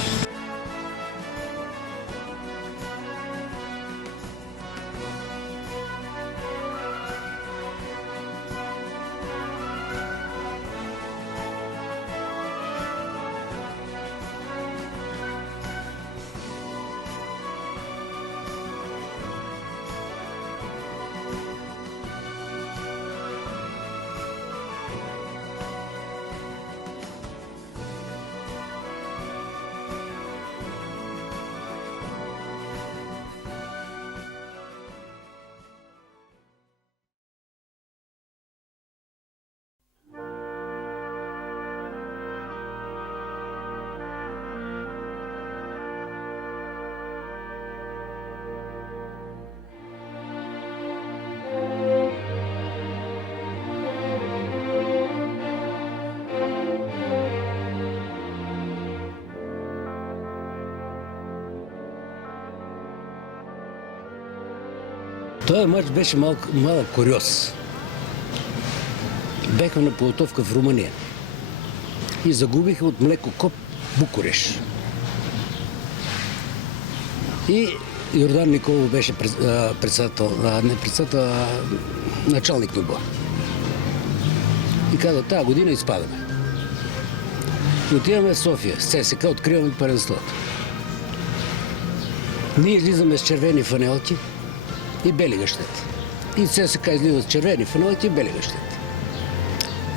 Този мач беше малък куриоз. Бяхме на подготовка в Румъния и загубиха от Млекокоп Букурещ. И Йордан Николов беше началник на отбора. И каза, тази година изпадаме. И отиваме в София, с ЦСК, откриваме първенството. Ние излизаме с червени фанелки и бели гъщети. И ЦСКА излиза с червени фанелки и бели гъщети.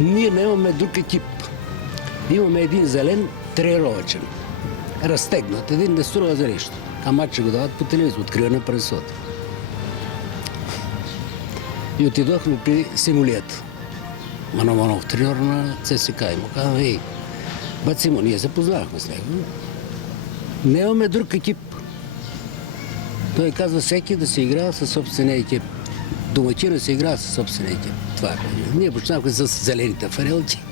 Ние нямаме друг екип. Имаме един зелен тренировъчен. Разтегнат. Един не струва за нищо. А матча го дават по телевизор. Откриване пресота. И отидохме при Симулията. Манов, треньор на ЦСКА. И му казвам, ей, бат Симо, ние се познавахме с него. Нямаме друг екип. Той казва всеки да се играе със собствения екип. Домакина се играе със собствените. Това е. Ние почнахме с зелените фанелки.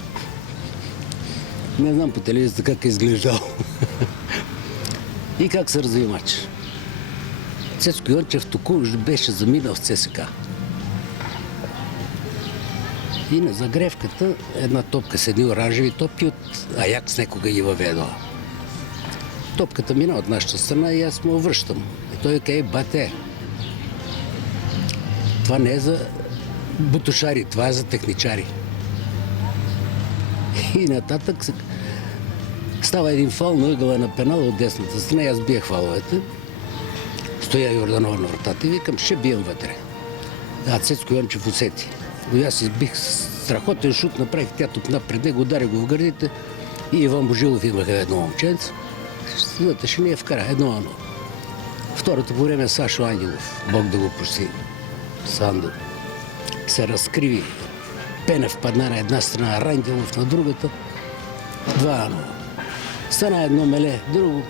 Не знам по телевизията как е изглеждал. И как се разви матч. Цецко Йончев току беше заминал в ЦСКА. И на загревката една топка с едни оранжеви топки от Аякс некога ги въведоа. Топката мина от нашата страна и аз му връщам. И той каза, бате, това не е за бутушари, това е за техничари. И нататък става един фал на ъгъла на пенала от десната страна и аз биех фаловете. Стоя Йорданова на вратата и викам, ще бием вътре. А Цецко Йончев усети. И аз избих страхотен шут, направих тя тупна пред него, удари го в гърдите и Иван Божилов имаха едно момченце. Следвата ще ни я вкара 1-0. Второто по време Сашо Ангелов, Бог да го прости, Сандо, се разкриви. Пенев падна на една страна, Рангелов на другата. 2-0. Стана едно меле, друго.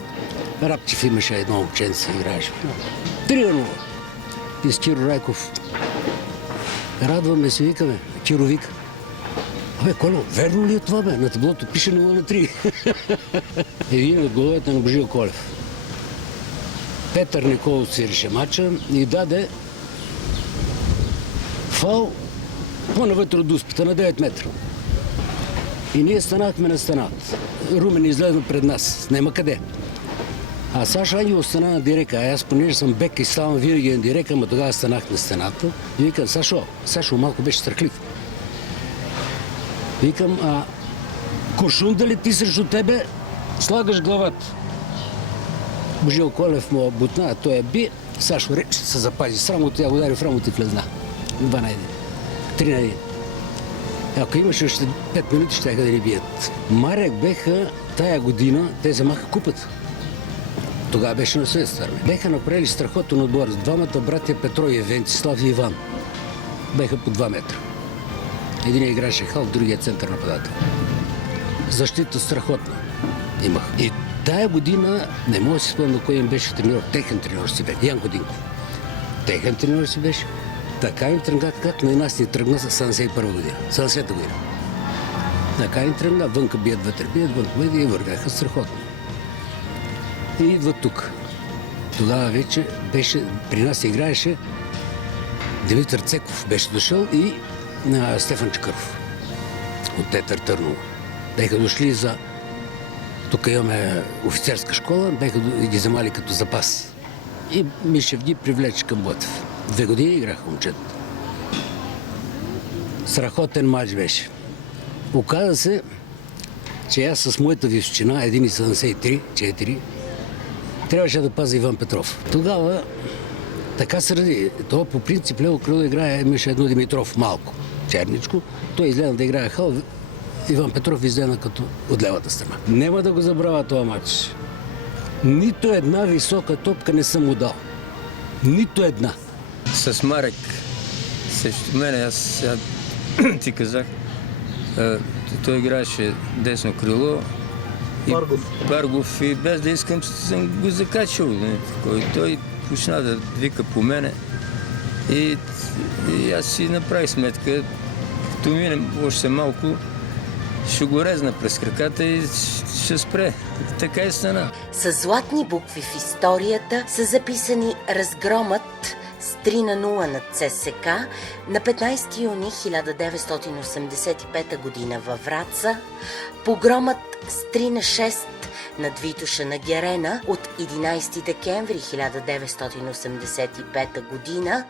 Рапчев имаше едно момченце, играеше. 3-0. И с Киро Райков. Радваме се, викаме. Киро вика. Абе, Коло, верно ли е това, бе? На таблото пише 0-3. Един от головете на Божил Колев. Петър Николов си реше мача и даде фал по-навътре от дуспата на 9 метра. И ние станахме на стената. Румен излезе пред нас. Нема къде. А Саша Ангел стана на дирека. А аз, понеже съм бек и ставам винаги на дирека, ама тогава станах на стената. И викам, Сашо малко беше страхлив. Викам, куршун да лети срещу тебе, слагаш главата. Божил Колев му бутна, той я би. Сашо рече се запази с рамото, я удари в рамото и влезна. 2-1. 3-1. Ако имаше още 5 минути, ще да ни бият. Марек беха тая година, те вземаха купата. Тогава беше на Съветската армия. Беха направили страхотен отбор с двамата братя Петро и Венцислав и Иван. Беха по 2 метра. Единият играше хал, другият център нападател. Защита страхотна имах. И тая година, не мога да си спомня кой им беше треньор, техен треньор си беше, Янко Динков. Техен треньор си беше. Така им тръгна, как на нас ни тръгна с 71 година, 70-та година. Така им тръгна, вънка бият вътре, вънка и вървяха страхотно. И идва тук. Тогава вече беше, при нас играеше Димитър Цеков беше дошъл и Стефан Чакъров от Тетър Търново. Беха дошли за... Тук имаме офицерска школа, беха ги вземали като запас. И Мишев ги привлече към Ботев. 2 години играха момчета. Страхотен мач беше. Оказа се, че аз с моята височина, 1,73-4, трябваше да пазя Иван Петров. Тогава така се ради. Това по принцип лево крило играе, имаше едно Димитров малко, черничко. Той изгледа да играе хал, Иван Петров изгледа като от левата страна. Нема да го забравя това матч. Нито една висока топка не съм му дал. Нито една. С Марек срещу мене, аз сега ти казах, той играеше десно крило. Баргов и без да искам съм го закачал. Той почна да вика по мене и аз си направих сметка, като минем още малко, ще го резна през краката и ще спре. Така и стана. С златни букви в историята са записани разгромът с 3-0 над ЦСКА на 15 юни 1985 година във Враца, погромът с 3-6 над Витоша на Герена от 11 декември 1985 година,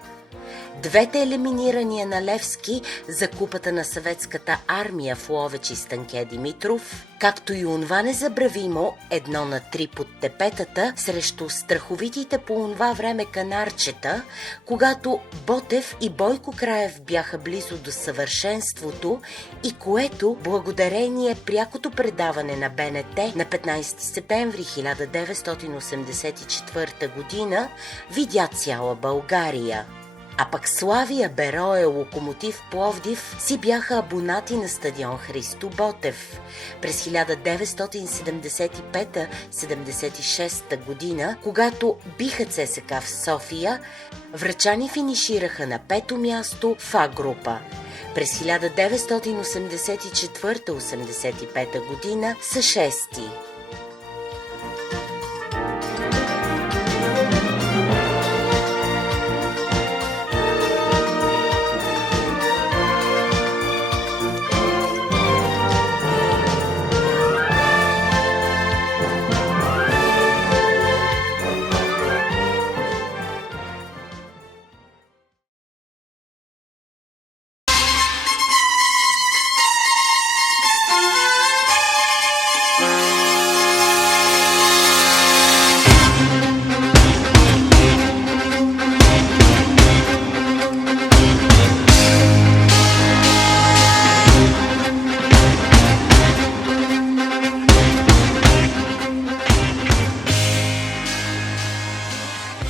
двете елиминирания на Левски за купата на съветската армия в Ловеч и Станке Димитров, както и онова незабравимо 1-3 под тепетата срещу страховитите по онова време канарчета, когато Ботев и Бойко Краев бяха близо до съвършенството и което, благодарение прякото предаване на БНТ на 15 септември 1984 година, видя цяла България. А пък Славия, Берое, Локомотив Пловдив си бяха абонати на стадион Христо Ботев. През 1975-76 година, когато биха ЦСКА в София, врачани финишираха на 5-то място в А група. През 1984-85 година са 6-ти.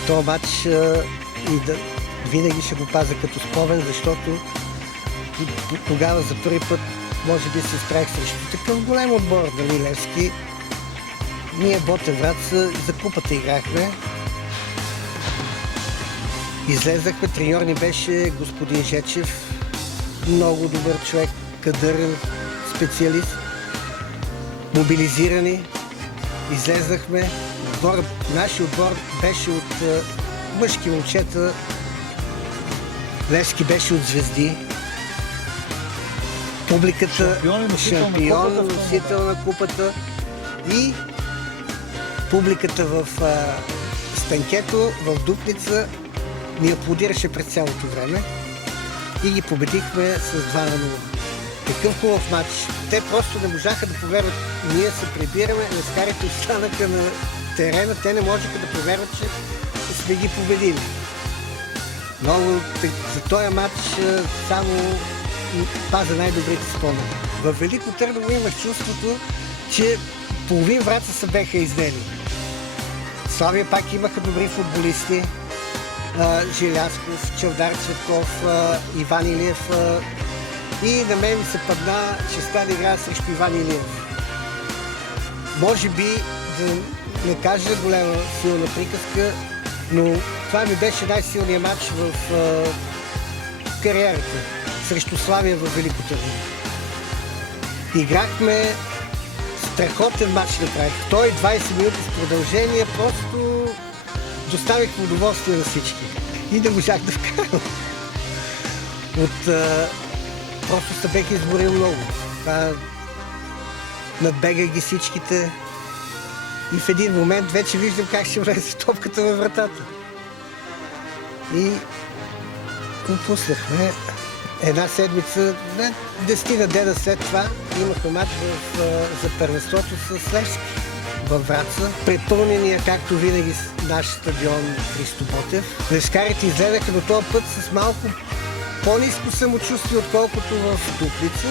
този матч винаги ще го пазя като спомен, защото тогава за първи път може би се справих срещу такъв голям отбор на Левски. Ние Ботев Враца за купата играхме. Излезахме, треньор ни беше господин Жечев, много добър човек, кадърен специалист, мобилизирани. Излезахме. Нашия отбор беше от мъжки момчета, Левски беше от звезди. Публиката шампион, носител на купата и публиката в Станкето, в Дупница ни аплодираше през цялото време и ги победихме с 2-0. Такъв хубав матч. Те просто не можаха да повярват. Ние се прибираме, лескарите останаха на терена, те не можеха да повярват, че сме ги победили. Много за този матч само паза най-добрите спомени. В Велико Търново имах чувството, че половин Враца се беха изнели. Славия пак имаха добри футболисти. Желязков, Чавдар Цветков, Иван Илиев. И на мен ми се падна честа да играя срещу Иван Илиев. Може би, да не кажа голяма силна приказка, но това ми беше най-силният матч в кариерата срещу Славия в Велико Търново. Играхме страхотен матч направих. Той 20 минути с продължение, просто доставих удоволствие на всички. И не можах да вкарам. Просто се бех изборил много. Надбегах ги всичките и в един момент вече виждам как ще влезе топката във вратата. И пропуснахме. Една седмица, 10 дена след това, имахме матч за първенството с Левски във Враца. Препълнения, както винаги, наш стадион Христо Ботев. Левскарите изгледаха до този път с малко по-ниско самочувствие, отколкото в Дупница.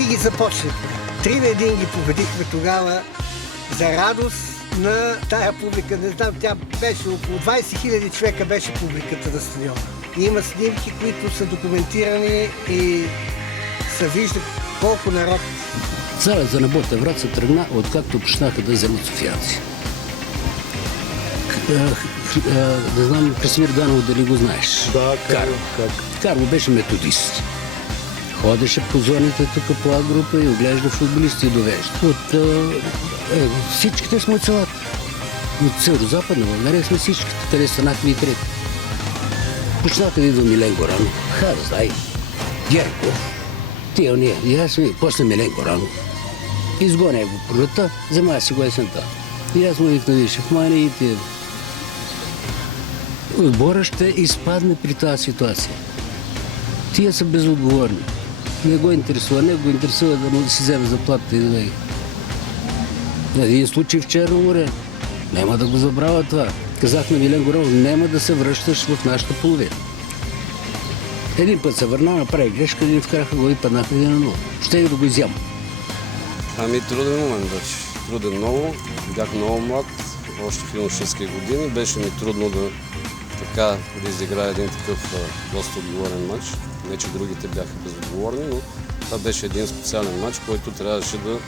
И ги започнахме. 3-1 ги победихме тогава за радост на тая публика. Не знам, тя беше около 20 000 човека беше публиката на стадиона. Има снимки, които са документирани и се вижда колко народ. Царят на Ботев Враца тръгна, откакто почнаха да вземат софиянци. Не знам, Красимир Данов дали го знаеш? Да, Карло беше методист. Ходеше по зоните тук по А група и оглежда футболисти и довежда. Всичките сме от селата. От северо-западна България сме всичките. Къде станахме и трети. Почнаха да идва Милен Горанов, Харзай, Герков, тия уния, и аз ми, после Милен Горанов. Изгоня го пролета, вземая си го есента. И аз му викна, виж, майне и тия. Отбора ще изпадне при тази ситуация. Тия са безотговорни. Не го интересува, не го интересува да му си вземе заплатата и да даде. Един случай в Черно море. Няма да го забравя това. Казах на Милен Горанов, няма да се връщаш в нашата половина. Един път се върна, направи грешка, един вкараха го и паднаха 1-0. Ще да го изям. Ами труден момент беше. Труден много. Бях много млад, още в юношески години. Беше ми трудно да така да изиграе един такъв доста отговорен матч. Не, че другите бяха безотговорни, но това беше един специален матч, който трябваше да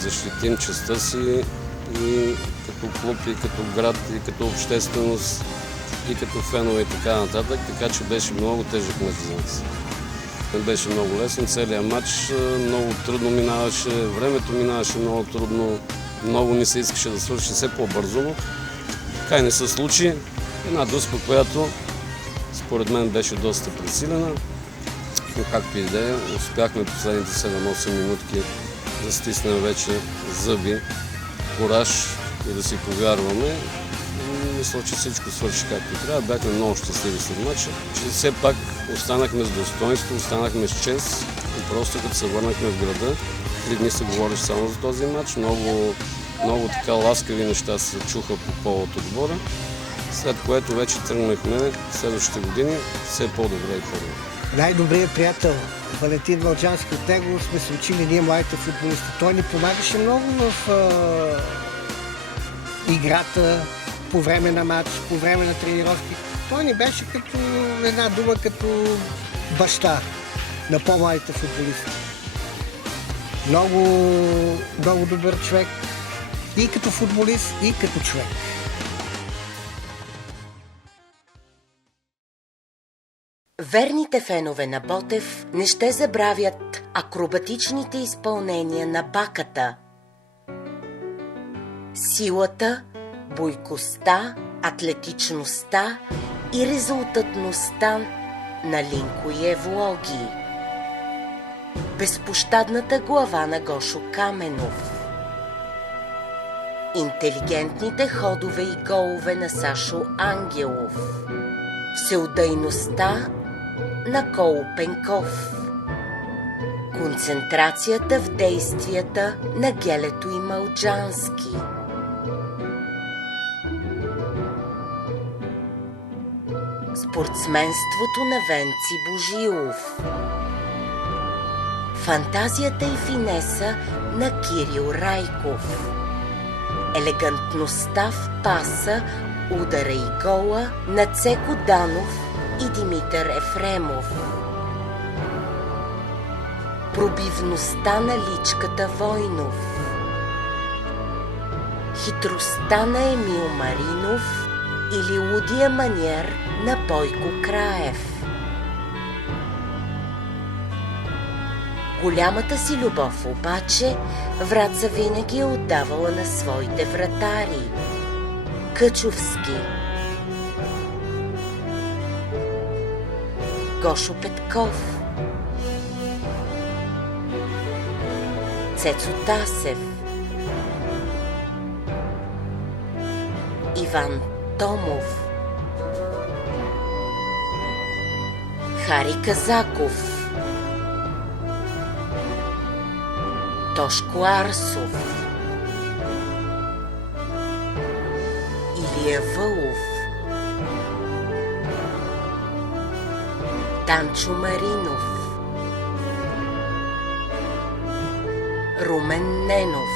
защитим честта си и като клуб, и като град, и като общественост, и като фенове и така нататък, така че беше много тежък мач за нас. Не беше много лесен, целият матч много трудно минаваше, времето минаваше много трудно, много ни се искаше да свърши все по-бързо, но така и не се случи. Една дуспа, която според мен беше доста пресилена, но както и да е, успяхме последните 7-8 минутки да стиснем вече зъби, кураж и да си повярваме. Мисля, че всичко свърши както трябва. Бяхме много щастливи след матча, че все пак останахме с достоинство, останахме с чест и просто като се върнахме в града, 3 дни се говореше само за този матч. Много така ласкави неща се чуха по повод отбора, след което вече тръгнахме следващите години все по-добре и по-добре. Най-добрият приятел Валентин Вълчански, от него сме се учили ние младите футболисти. Той ни помагаше много в играта, по време на матч, по време на тренировки. Той ни беше като една дума, като баща на по-младите футболисти. Много добър човек и като футболист, и като човек. Верните фенове на Ботев не ще забравят акробатичните изпълнения на баката. Силата, бойкостта, атлетичността и резултатността на Линко и Евлоги. Безпощадната глава на Гошо Каменов. Интелигентните ходове и голове на Сашо Ангелов. Всеотдайността на Коло Пенков. Концентрацията в действията на Гелето и Малджански. Спортсменството на Венци Божилов. Фантазията и финеса на Кирил Райков. Елегантността в паса, удара и гола на Цеко Данов и Димитър Ефремов. Пробивността на личката Войнов. Хитростта на Емил Маринов или лудия маниер на Бойко Краев. Голямата си любов обаче Враца винаги е отдавала на своите вратари. Къчовски, Гошо Петков, Цецо Тасев, Иван Томов, Хари Казаков, Тошко Арсов, Илия Вълов, Танчо Маринов, Румен Ненов.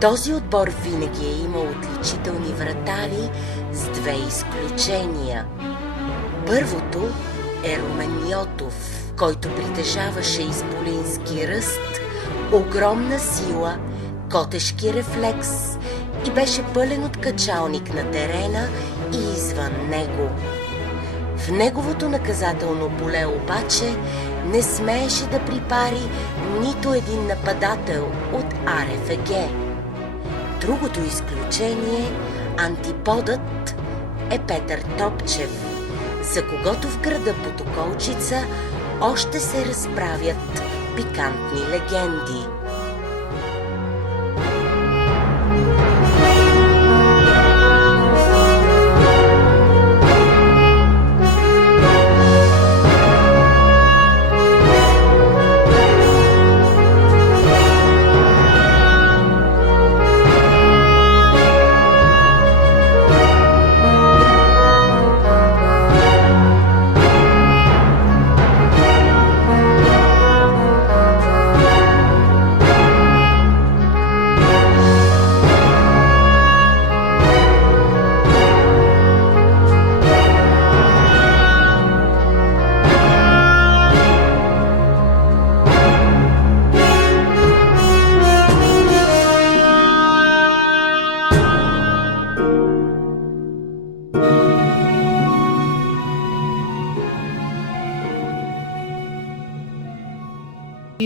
Този отбор винаги е имал отличителни вратари с две изключения. Първото е Румен Йотов, който притежаваше изполински ръст, огромна сила, котешки рефлекс и беше пълен откачалник на терена и извън него. В неговото наказателно поле обаче не смееше да припари нито един нападател от АРФГ. Другото изключение, антиподът, е Петър Топчев, за когото в града Потоколчица още се разправят пикантни легенди.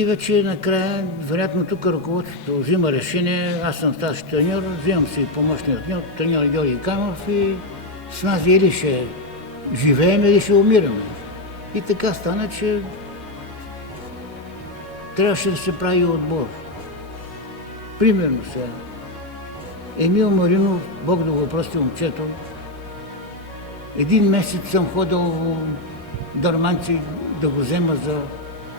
И вече накрая, вероятно тук ръководството взима решение, аз съм старши треньор, взимам си помощния треньор Георги Камов и с нас или ще живеем, или ще умираме. И така стана, че трябваше да се прави отбор. Примерно сега. Емил Маринов, Бог да го прости момчето, 1 месец съм ходил в Дърманци да го взема за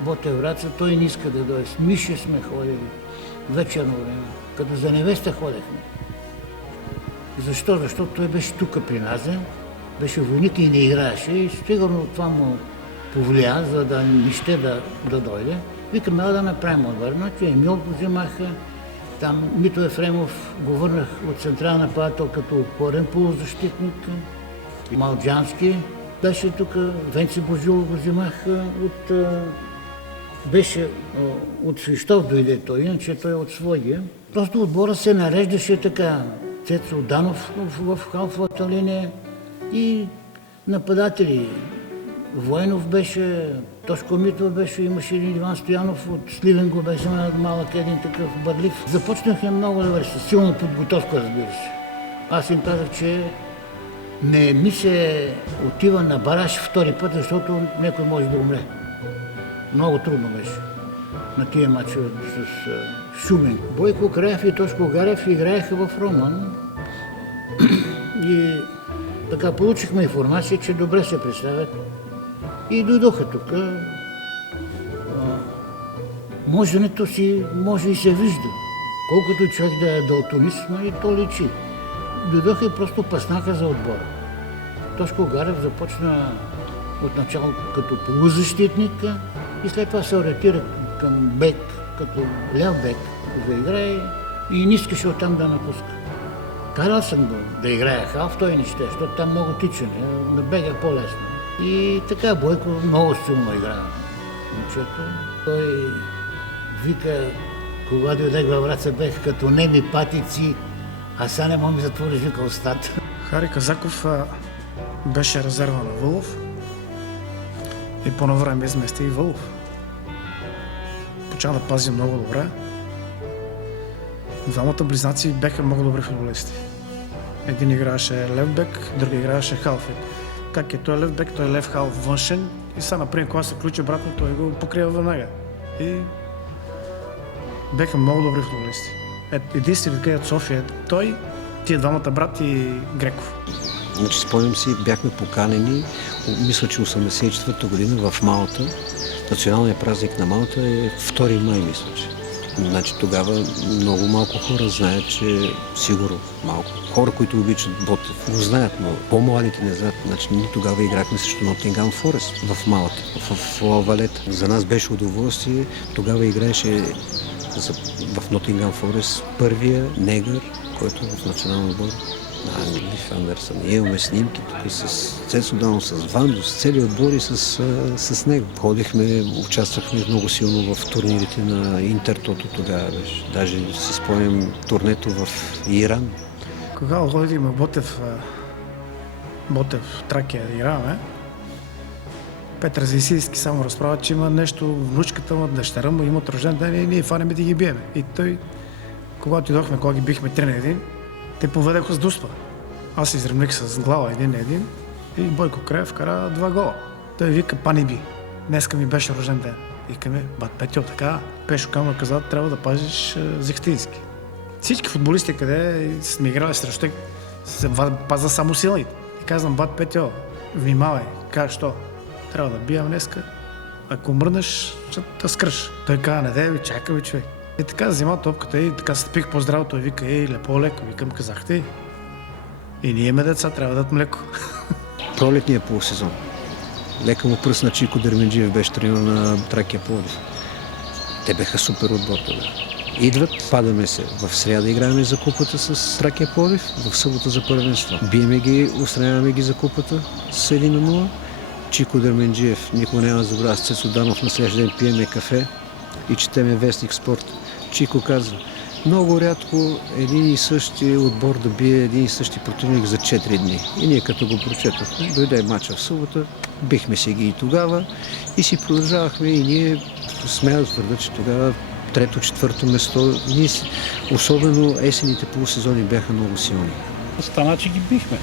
Ботев Враца, той не иска да дойде. С Мише сме ходили вечерно време. Като за невеста ходехме. Защо? Защото той беше тук при нас, беше войник и не играеше и сигурно това му повлия, за да не ще да дойде. Викаме да направим отбор. Значи Емил го взимаха, там Мито Ефремов го върнах от централна нападател като опорен полузащитник. Малджански беше тук, Венци Божилов го взимах беше от Свищов дойде той, иначе той е от Своге. Просто отбора се нареждаше така. Цецо Данов в халфовата линия и нападатели. Военов беше, Тошко Митов беше, имаше един Иван Стоянов от Сливен го беше малък един такъв бърлив. Започнахме много добре, с силна подготовка, разбира се. Аз им казах, че не ми се отива на бараж втори път, защото някой може да умре. Много трудно беше на тия мачове с Шумен. Бойко Краев и Тошко Гарев играеха в Роман. И така получихме информация, че добре се представят. И дойдоха тук. Моженето си може и се вижда. Колкото човек да е далтонист, но и то личи. Дойдоха и просто паснаха за отбора. Тошко Гарев започна отначало като полузащитник и след това се ориентира към бек, като ляв бек да играе и не искаше оттам да напуска. Карал съм го да играе халф, той не ще, защото там много тичане, на бег е по-лесно. И така Бойко много силно играе момчето. Той вика, кога дойдех във Враца, бех като неми патици, а сега не мога ми затвориш, вика устата. Хари Казаков беше резерва на Вълов и по едно време измести и Вълов. Почна да пази много добре. Двамата близнаци беха много добри футболисти. Един играеше левбек, други играеше халф. Как е той левбек, той е лев халф външен и сега, например, когато се включи обратно, той го покрива веднага. И беха много добри футболисти. Единственият където София, той, тия двамата брат и Греков. Значи, спомням си, бяхме поканени, мисля, че 1984 година в Малта. Националният празник на Малта е 2 май, мисля, че. Значи тогава много малко хора знаят, че сигурно малко. Хора, които обичат Ботев, го знаят, но по-младите не знаят. Значи ние тогава играхме срещу Нотингъм Форест в Малта, в Лавалета. За нас беше удоволствие. Тогава играеше в Нотингъм Форест първия негър, който е в националния отбор. Лив Андерсън. И имаме снимки тук с Цецо Данов, с Вандо, с целият отбор и с него. Ходихме, участвахме много силно в турнирите на Интертото тогава беше. Даже си спомням турнето в Иран. Когато ходихме Ботев Тракия да играваме, Петър Зисийски само разправя, че има нещо, внучката му, дъщеря му имат рожден ден и ние фанеме да ги биеме. И той, когато дойдохме, когато ги бихме 3 на 1, те поведеха с дуспа. Аз изремних с глава 1 на 1 и Бойко Краев вкара 2 гола. Той вика, пани би, днеска ми беше рожден ден. Викаме, бат Петьо, така, Пешо Камър каза, трябва да пазиш Зехтински. Всички футболисти, къде сме играли срещу тях, се паза само силните. И казвам, бат Петьо, внимавай, как що? Трябва да биям днеска. Ако мръднеш, ще те скръш. Той каза, не дей, чакай, човек. И така взема топката и така стъпих по-здраво. Той вика, леко, викам, казахте. И ние имаме деца, трябва да дадат млеко. Пролетният полусезон. Лека му пръсна Чико Дерменджиев, беше тренер на Тракия Пловдив. Те беха супер отбор тогава. Идват, падаме се. В сряда играем за купата с Тракия Пловдив, в събота за първенство. Биеме ги, устраняваме ги за купата с 1-0. Чико Дерменджиев, никога няма да забравя, с Цецо Данов на следващия ден пиеме кафе и четеме вестник Спорт. Чико казва, много рядко един и същи отбор да бие един и същи противник за 4 дни. И ние като го прочетохме, дойде мача в събота, бихме се ги и тогава и си продължавахме и ние смея да твърда, че тогава трето-четвърто место, особено есените полусезони бяха много силни. Стана, че ги бихме.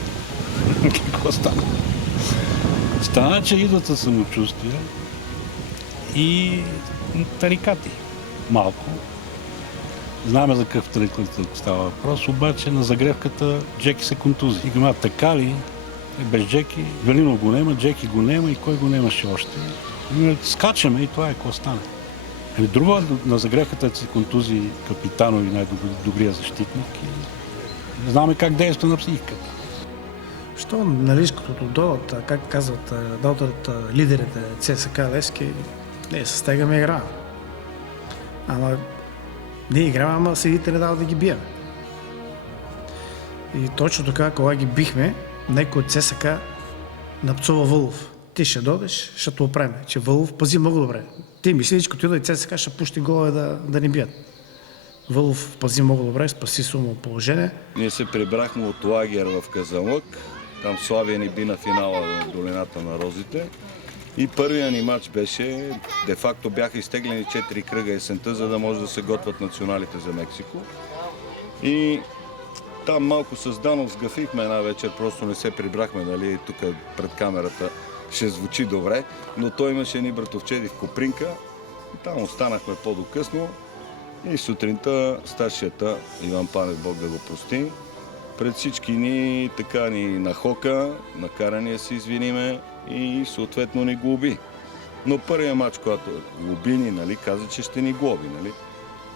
Какво стана? Стана, че идват със самочувствие и тарикати. Малко. Знаем за какъв тарикат става въпрос, обаче на загревката Джеки се контузи. И гама, така ли? Без Джеки, Велинов го нема, Джеки го нема и кой го немаше още. И скачаме и това е какво стане. Друго на загревката се контузи Капитанов и най-добрия защитник. И не знаме как действа на психиката. Що нали, като дойдат, как казват, дойдат лидерите ЦСКА Левски, ние с тегаме игра. Ама ние играме, ама седите не дава да ги бием. И точно така, когато ги бихме, някой от ЦСКА напцува Вълов. Ти ще дойдеш, ще те оправим, че Вълов пази много добре. Ти мисли, че като идва и ЦСКА ще пусти голове да ни бият. Вълов пази много добре, спаси сумо положение. Ние се прибрахме от лагер в Казанлък. Там Славия ни би на финала на Долината на розите. И първият ни матч беше, де-факто бяха изтеглени 4 кръга есента, за да може да се готвят националите за Мексико. И там малко с Данов сгафихме една вечер, просто не се прибрахме, нали, тук пред камерата ще звучи добре, но той имаше едни братовчеди в Копринка и там останахме по-докъсно и сутринта старшията Иван Панев, Бог да го прости, пред всички ни така ни нахока, накара ни да се извиниме и съответно ни глоби. Но първият матч, когато глоби ни, нали, каза, че ще ни глоби, нали?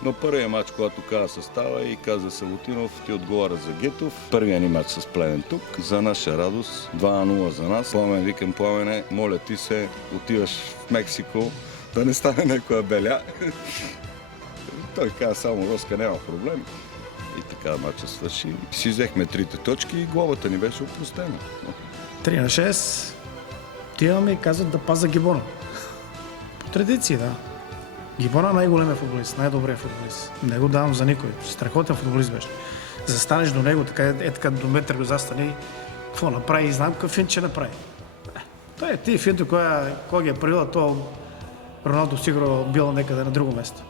Но първият матч, когато каза състава и каза Савутинов, ти отговаря за Гетов. Първият ни матч с Плевен тук. За наша радост, 2-0 за нас. Пламен, викам Пламене, моля ти се, отиваш в Мексико, да не стане някоя беля. Той каза само Роска, няма проблем. И така матчът свърши. Си взехме 3 точки и глобата ни беше опростена. 3-6. Отиваме и казват да паза Гибона. По традиции, да. Гибона най-големия футболист, най-добрият футболист. Не го давам за никой. Страхотен футболист беше. Застанеш до него, така до метър го застани. Какво направи? И знам какъв финт ще направи. Той е тия финто, кой ги е правила, то Роналдо сигурно бил някъде на друго место.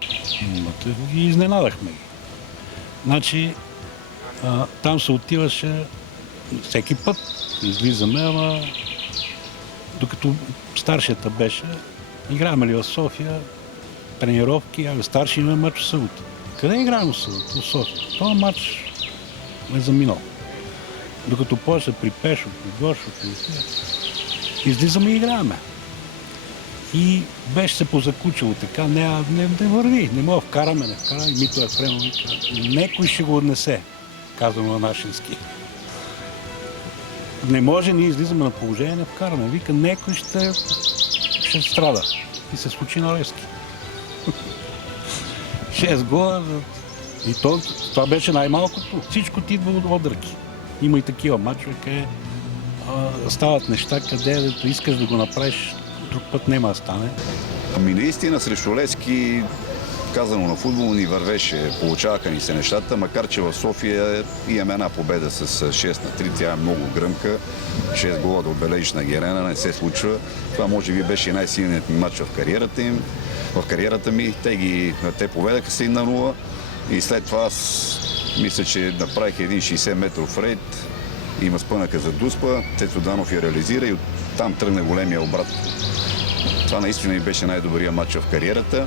И изненадахме ги. Значи, там се отиваше всеки път. Излизаме, ама докато старшията беше, играем ли в София, тренировки, старши има матч в събота. Къде играем в събота? В София. Това матч е заминал. Докато после при Пешо, при Гошо, излизаме и играеме. И беше се позакучило така, не върви, не мога вкараме, не вкараме. И Мито Ефремов вика, некой ще го отнесе, казвам на нашински. Не може, ние излизаме на положение, не вкараме. Вика, некой ще страда. И се случи на Левски. 6 гола. И това беше най-малкото. Всичко ти идва от отръки. Има и такива мачове, къде стават неща, където искаш да го направиш, друг път няма да стане. Ами наистина срещу Левски, казано на футбол, ни вървеше, получаваха ни се нещата, макар че в София имаме една победа с 6-3, тя е много гръмка. 6 гола да отбележиш на Герена, не се случва. Това може би беше най-силният ми матч в кариерата им. В кариерата ми те поведаха с 1-0 и след това аз мисля, че направих един 60 метров рейд, има спънака за Дуспа, Цецо Данов я реализира и оттам тръгна големия обрат. Това наистина ми беше най-добрия матч в кариерата.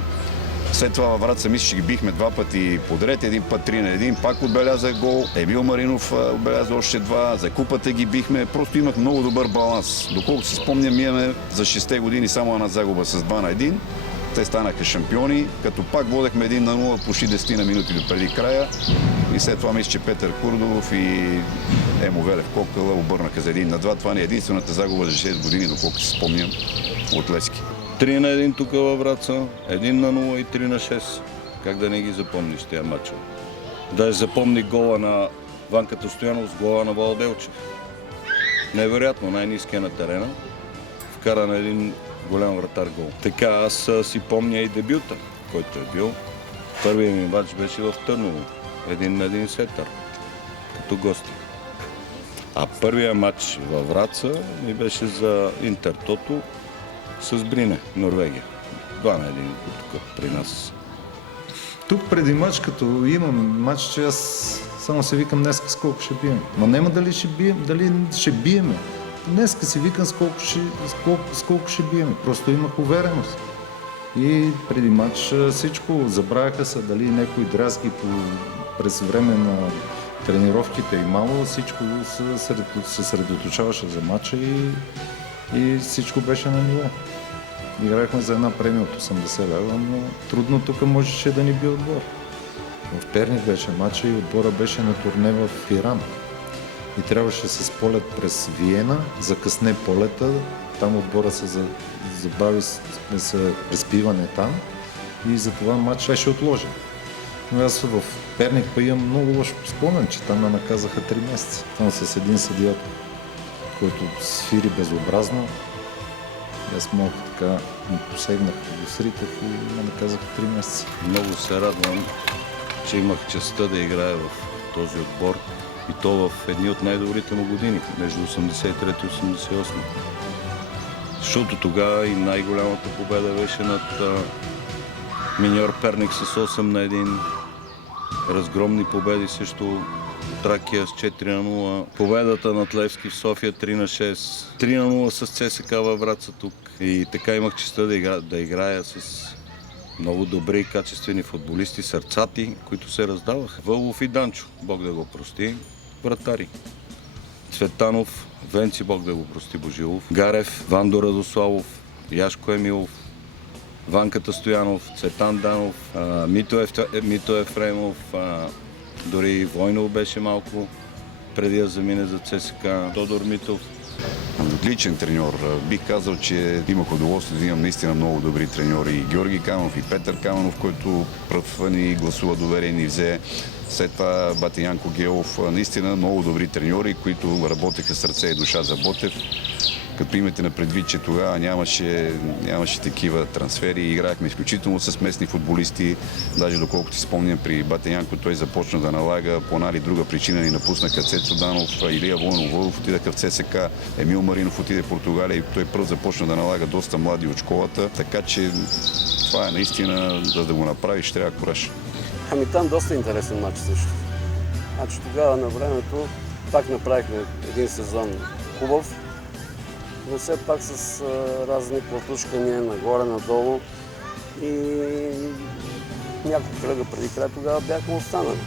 След това във Враца мисля, че ги бихме 2 пъти подред, един път 3-1, пак отбеляза гол. Емил Маринов отбеляза още 2, за купата ги бихме. Просто имах много добър баланс. Доколкото си спомням, имаме за 6 години само една загуба с 2-1. Те станаха шампиони, като пак водехме 1-0 почти 10 на минути до преди края. И след това мисля, че Петър Курдов и Емо Велев Кокала обърнаха за 1-2. Това не е единствената загуба за 6 години, доколкото си спомням, от Левски. 3-1 тук във Враца, 1-0 и 3-6. Как да не ги запомниш тези матчове? Да запомни гола на Ванката Стоянов с гола на Владелчев. Невероятно, най-ниския на терена. Вкара на един голям вратар гол. Така аз си помня и дебюта, който е бил. Първият ми матч беше в Търново. 1-1 сетър, като гости. А първият матч във Враца ми беше за Интер Тото с Брине, Норвегия. 2 на 1 тук при нас. Тук преди матч, като имам матч, че аз само се викам днеска с колко ще бием. Ма няма дали ще биеме. Днеска си викам с колко ще биеме. Просто имах увереност. И преди матч всичко забравяха се дали някои дразги през време на тренировките и мало, всичко се съсредоточаваше за матча и всичко беше на ниво. Играхме за една премия от 80 лева, но трудно тук можеше да ни би отбор. В Перник беше матча и отбора беше на турне в Иран. И трябваше с полет през Виена, закъсне полета, там отбора се забави с преспиване там и затова матч беше отложен. Но аз в Перник имам много лош спомен, че там ме наказаха 3 месеца. Там с един съдия, който свири безобразно. И аз малко така ми посегнах до сритък и ме наказаха 3 месеца. Много се радвам, че имах честта да играя в този отбор и то в едни от най-добрите му години, между 83 и 88. Защото тогава и най-голямата победа беше над Миньор Перник с 8 на 1. Разгромни победи срещу Тракия с 4-0. Победата над Левски в София 3-6. 3-0 с ЦСКА във Враца тук. И така имах честта да играя с много добри и качествени футболисти, сърцати, които се раздаваха. Вълов и Данчо, Бог да го прости, вратари. Цветанов, Венци, Бог да го прости, Божилов, Гарев, Вандо Радославов, Яшко Емилов, Ванката Стоянов, Цветан Данов, Мито Ефремов, дори Войнов беше малко преди да замине за ЦСКА, Тодор Митов. Отличен треньор. Бих казал, че имах удоволствие да имам наистина много добри треньори. И Георги Каменов, и Петър Каменов, който пръв ни гласува доверие, ни взе. След това Бати Янко Гелов. Наистина много добри треньори, които работеха сърце и душа за Ботев. Като имате на предвид, че тогава нямаше такива трансфери. Играхме изключително с местни футболисти. Даже доколкото си спомням, при Бати Янко той започна да налага по една или друга причина ни напуснаха Цецо Данов, Илия Войнов отидаха в ЦСКА, Емил Маринов отиде в Португалия и той първо започна да налага доста млади от школата. Така че това е наистина, за да го направиш, трябва кураж. Ами там доста интересен матч също. Значи тогава на времето пак направихме един сезон хубав, но все пак с разни клатушкания нагоре-надолу и няколко кръга преди край тогава бяхме останали.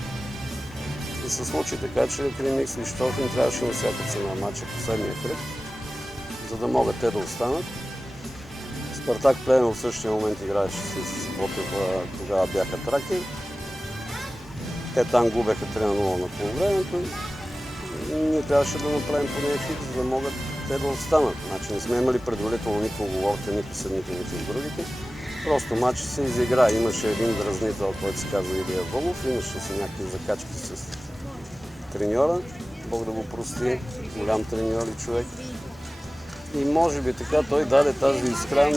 И се случи така, че Кремик с Лищофин трябваше на всяка цена матча последния кръг, за да могат те да останат. Спартак Плевен в същия момент играеше с Ботев, тогава бяха Траки. Те там губеха 3-0 на полувремето. Ние трябваше да направим поне фикс, за да могат те да останат. Значи не сме имали предварително никакво оговорка, нито с едните, нито с другите. Просто матч се изигра. Имаше един дразнител, който се казва Илия Вълов, имаше си някакви закачки с треньора. Бог да го прости, голям треньор и човек. И може би така той даде тази искра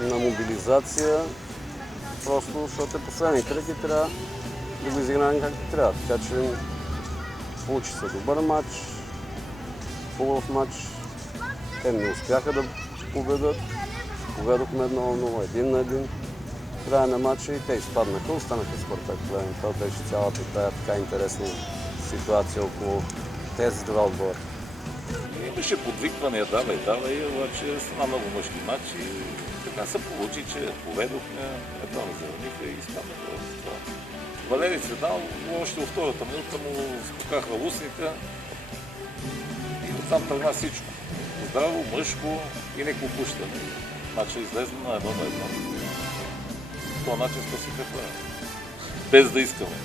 на мобилизация, просто защото е последни кръг и трябва да го изиграем както трябва. Така че получи се добър матч, хубав матч. Те не успяха да победят. Поведохме 1-0, 1-1. Края на матча и те изпаднаха, останаха Спартак Плевен. Това беше цялата тая така интересна ситуация около тези два отбора. Имаше подвиквания, давай, обаче стана много мъжки матч и така се получи, че поведохме, едно разравниха и изпаднаха в това. Валери Цветанов, още във втората минута му скокаха устните и оттам тръгна всичко. Здраво, мъжко и не попущане. Матча излезна на 1-1. По този начин спасиха Плевен. Без да искаме.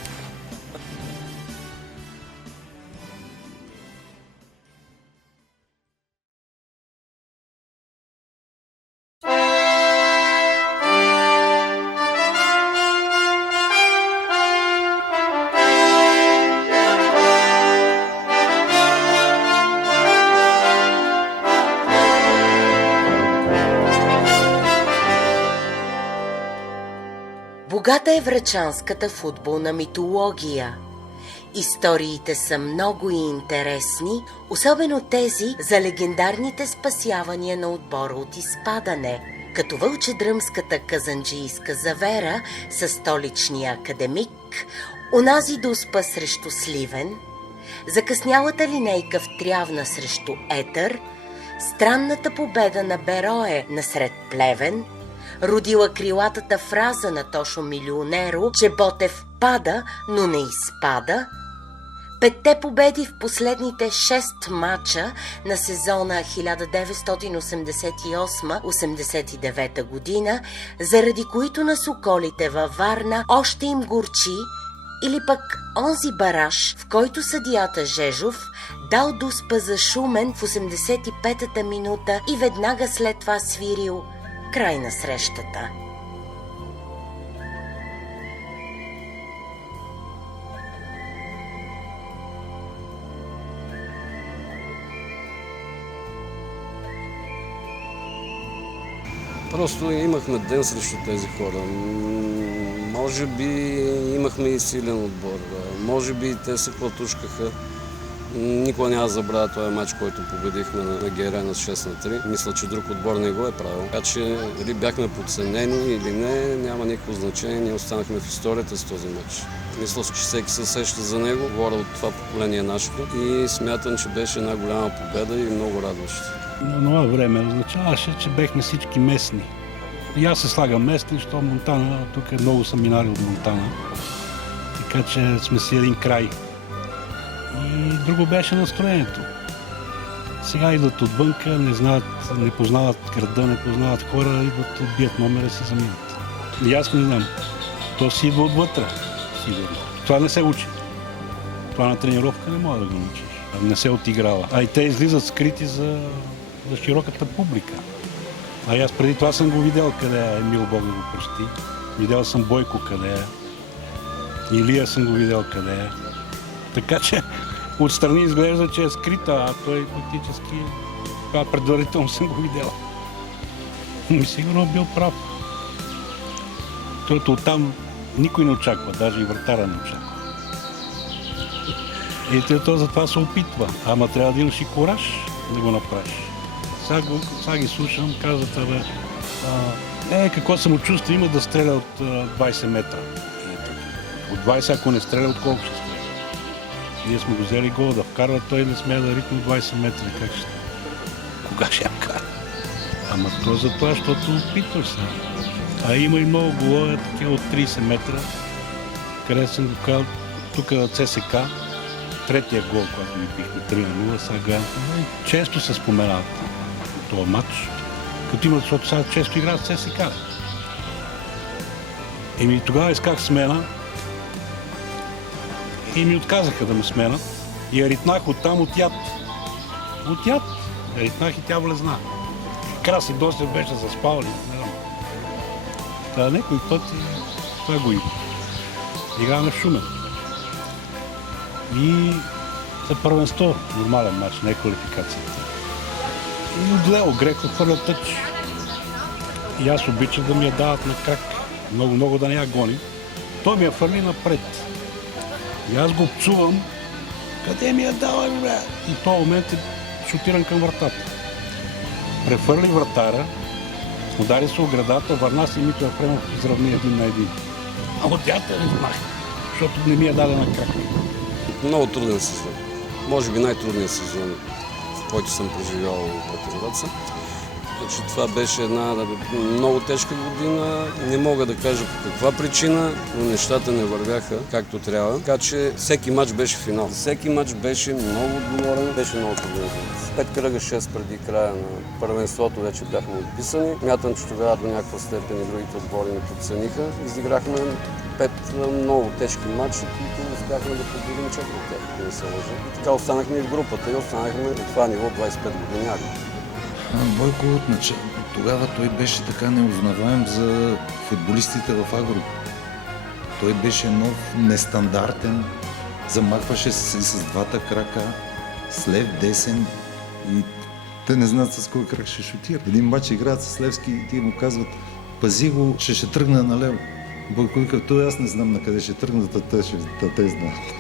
Богата е врачанската футболна митология. Историите са много и интересни, особено тези за легендарните спасявания на отбора от изпадане, като вълчедръмската казанджийска завера със столичния академик, онази Дуспа срещу Сливен, закъснялата линейка в Трявна срещу Етър, странната победа на Берое насред Плевен, родила крилатата фраза на Тошо Милионеро, че Ботев пада, но не изпада, 5 победи в последните 6 мача на сезона 1988-89 година, заради които на соколите във Варна още им горчи, или пък онзи бараж, в който съдията Жежов дал Дуспа за Шумен в 85-та минута и веднага след това свирил край на срещата. Просто имахме ден срещу тези хора. Може би имахме и силен отбор. Може би те се платушкаха. Никога няма да забравя този матч, който победихме на Герена с 6-3. Мисля, че друг отбор не го е правил. Така че дали бяхме подценени или не, няма никакво значение. Ние останахме в историята с този матч. Мисля, че всеки се сеща за него. Говоря от това поколение нашето. И смятам, че беше една голяма победа и много радваща. На това време означаваше, че бехме всички местни. И аз се слагам местни, защото Монтана, тук много са минали от Монтана. Така че сме си един край. И друго беше настроението. Сега идват отвънка, не знаят, не познават града, не познават хора, идват, отбият номера и се заминат. И аз не знам. То си идва отвътре, сигурно. Това не се учи. Това на тренировка не може да го научиш. Не се отиграва. А и те излизат скрити за широката публика. А аз преди това съм го видял къде е Емил, Бог да го прости. Видял съм Бойко къде е. Илия съм го видял къде е. Така че отстрани изглежда, че е скрита, а той фактически това предварително съм го видял. И сигурно бил прав. Защото оттам никой не очаква, даже и вратара не очаква. И то затова се опитва. Ама трябва да имаш и кураж да го направиш. Сега ги слушам, казват, какво самочувствие има да стреля от 20 метра. От 20, ако не стреля, от колко ще стреля? Ние сме го взели гол да вкарва, той не смее да ритне от 20 метра. Как ще? Кога ще я вкара? Ама то за това, защото опитваш се. А има и много голове, такива от 30 метра, къде съм го казал, тук на ЦСК, третия гол, който ми бихме 3-0, сега често се споменават този матч, като имат, защото сега често играят с ЦСК. Еми тогава исках смена и ми отказаха да ме сменят и я ритнах оттам от яд. От яд. Я ритнах и тя влезна. Краси доста беше заспал ли, не знам. Та някой път и това го има. Играме в Шумен. И за първенство нормален матч, не е квалификацията. И от Лео Греко хвърля тъч. И аз обичам да ми я дават на крак. Много да не я гони. Той ми я фърли напред. И аз го пцувам. Къде ми я дава, бе? И в този момент е шутиран към вратата. Префърли вратара, удари се оградата, върна се и Митко Ефремов изравни 1-1. А от тята не знах, защото не ми я даде на крак. Много труден сезон. Може би най-трудният сезон, в който съм преживял пред Враца. Значи, това беше една много тежка година. Не мога да кажа по каква причина, но нещата не вървяха както трябва. Така че всеки матч беше финал. Всеки матч беше много отговорен, беше много труден. 5 кръга 6 преди края на първенството вече бяхме отписани. Мятам, че тогава до някаква степен и другите отбори ни подцениха. Изиграхме 5 много тежки матча, които успяхме да победим 4 от тях, не се лъжа. И така останахме и в групата и останахме от това ниво 25 години. Бойко тогава той беше така неузнаваем за футболистите в Агро. Той беше нов, нестандартен, замахваше се с двата крака, с лев десен и те не знаят с кой крак ще шутира. Един мач играят с Левски и ти му казват, пази го, ще тръгне налево. Бойко вика, той аз не знам на къде ще тръгнат, те знаят.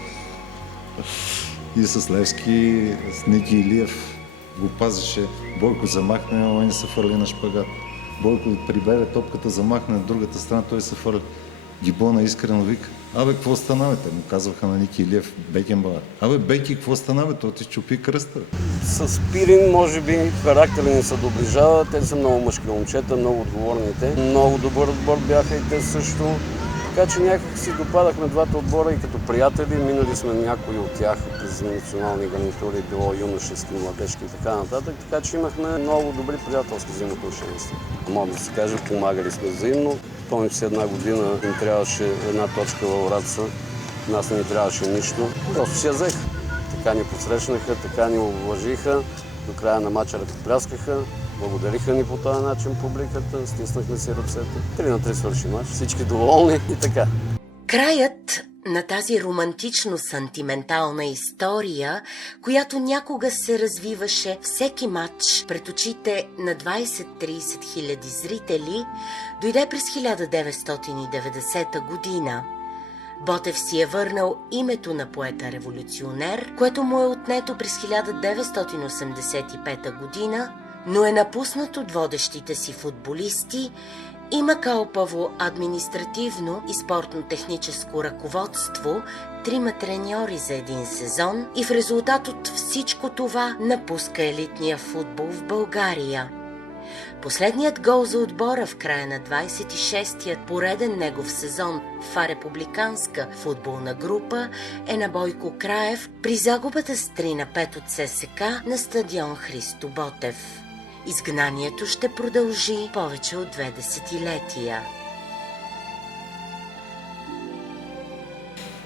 И с Левски, с Ники Илиев го пазеше. Бойко замахне, а он се фърли на шпагат. Бойко прибере топката, замахне на другата страна, той се фърля. Гибона искрено вика: абе, какво стана, бе? Те му казваха на Ники Илиев, Бекенбауер: абе, Беки, какво стана, бе? Той ти щупи кръста. С Пирин, може би, характери ни се доближава. Те са много мъжки момчета, много отговорните. Много добър отбор бяха и те също. Така че някак си допадахме двата отбора и като приятели. Минали сме някои от тях през национални гарнитури, било юношески, младежки и така нататък. Така че имахме много добри приятелски взаимоотношения. Мога да се каже, помагали сме взаимно. Помня, че една година им трябваше една точка във Враца. Нас не ни трябваше нищо. Просто си я взеха. Така ни посрещнаха, така ни уважиха. До края на мача ръкопляскаха. Благодариха ни по този начин публиката, стиснахме си ръцете. 3-3 свърши мач, всички доволни и така. Краят на тази романтично-сантиментална история, която някога се развиваше всеки матч пред очите на 20-30 хиляди зрители, дойде през 1990 година. Ботев си е върнал името на поета-революционер, което му е отнето през 1985 година, но е напуснат от водещите си футболисти, има калпаво административно и спортно-техническо ръководство, 3 треньори за един сезон и в резултат от всичко това напуска елитния футбол в България. Последният гол за отбора в края на 26-тият пореден негов сезон в републиканска футболна група е на Бойко Краев при загубата с 3-5 от ССК на стадион Христо Ботев. Изгнанието ще продължи повече от 2 десетилетия.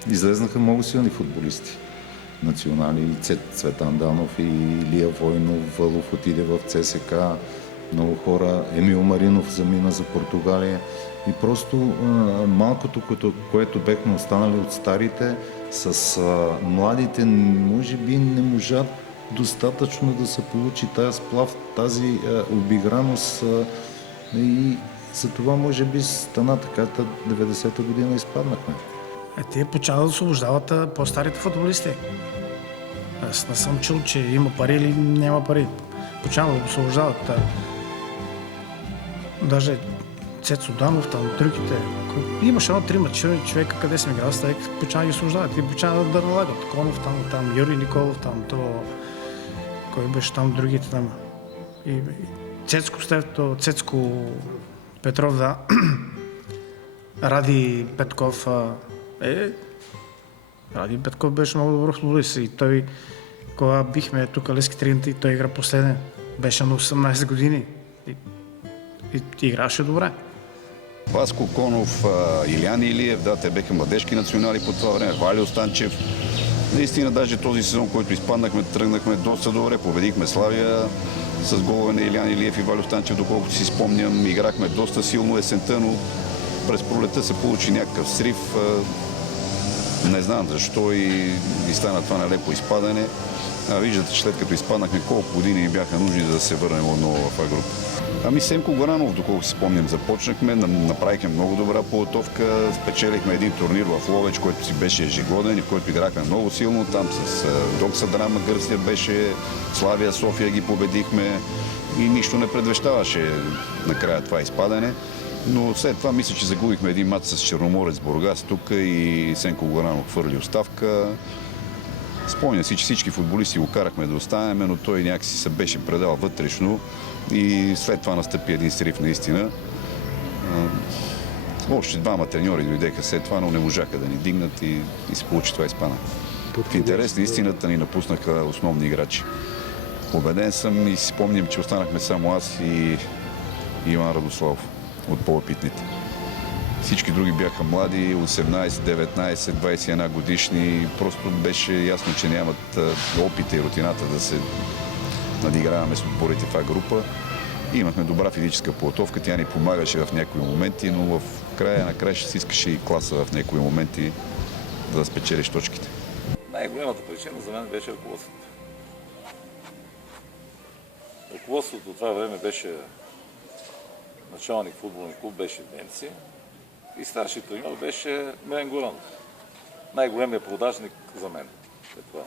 Излезнаха много силни футболисти. Национали, Цветан Данов и Илия Войнов, Вълов отиде в ЦСК, много хора, Емил Маринов замина за Португалия. И просто малкото, което бехме останали от старите, с младите, може би не можат достатъчно да се получи тази сплав, тази обиграност и за това може би стана така, 90-та година изпаднахме. Те почват да освобождават по-старите футболисти. Аз не съм чул, че има пари или няма пари. Почват да освобождават. Даже Цецо Данов, там другите. Имаше 3 човека, къде сме играли, почват да ги освобождават и почват да налагат. Конов там, Юрий Николов там, кой беше там, другите там. И Цецко Петров, да. Ради Петков. Ради Петков беше много добър футболист и той, кога бихме тук Лески Тринта и той игра последен, беше на 18 години и играше добре. Васко Конов, Илиян Илиев, да, те беха младежки национали по това време, Валио Станчев. Наистина, даже този сезон, който изпаднахме, тръгнахме доста добре, победихме Славия с голове на Илиян Илиев и Валио Станчев, доколкото си спомням, играхме доста силно есента, но през пролета се получи някакъв срив. Не знам защо и стана това нелепо изпадане. Виждате, че след като изпаднахме, колко години ни бяха нужни да се върнем отново в група. Семко Горанов, доколко си спомням, започнахме, направихме много добра подготовка, спечелихме един турнир в Ловеч, който си беше ежегоден и в който играхме много силно. Там с Докса Драма Гърция беше, Славия София ги победихме и нищо не предвещаваше накрая това изпадане. Но след това мисля, че загубихме един мач с Черноморец Бургас тук и Сенко Горанов хвърли оставка. Спомня си, че всички футболисти го карахме да останем, но той някакси се беше предал вътрешно и след това настъпи един срив наистина. Още 2 треньори дойдеха след това, но не можаха да ни дигнат и се получи това изпана. В интерес на истината ни напуснаха основни играчи. Победен съм и си спомням, че останахме само аз и Иван Радославов от по-опитните. Всички други бяха млади, 18, 19, 21 годишни. Просто беше ясно, че нямат опита и рутината да се надиграваме с отборите в това група. Имахме добра физическа подготовка, тя ни помагаше в някои моменти, но в края на края ще си искаше и класа в някои моменти да спечелиш точките. Най-голямата причина за мен беше ръководството. Ръководството от това време беше началник футболен клуб, беше Немци и старши треньор беше Милен Горанов. Най-големият продажник за мен. Това.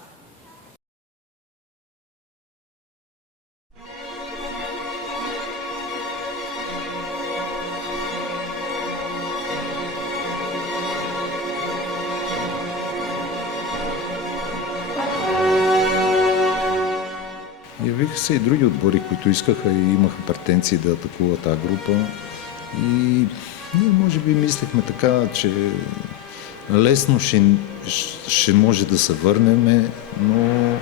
Явиха се и други отбори, които искаха и имаха претенции да атакуват тази група. И ние може би мислехме така, че лесно ще може да се върнем, но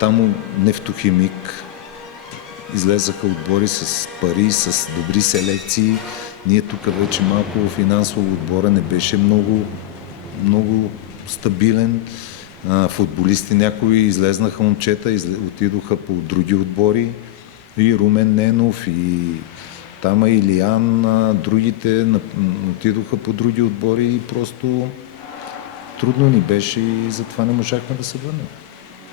там Нефтохимик излезаха отбори с пари, с добри селекции. Ние тук вече малко финансово отбора не беше много стабилен. Футболисти някои излезнаха момчета, отидоха по други отбори. И Румен Ненов, и Тама Илиян, другите отидоха по други отбори и просто трудно ни беше и затова не можахме да се върнем.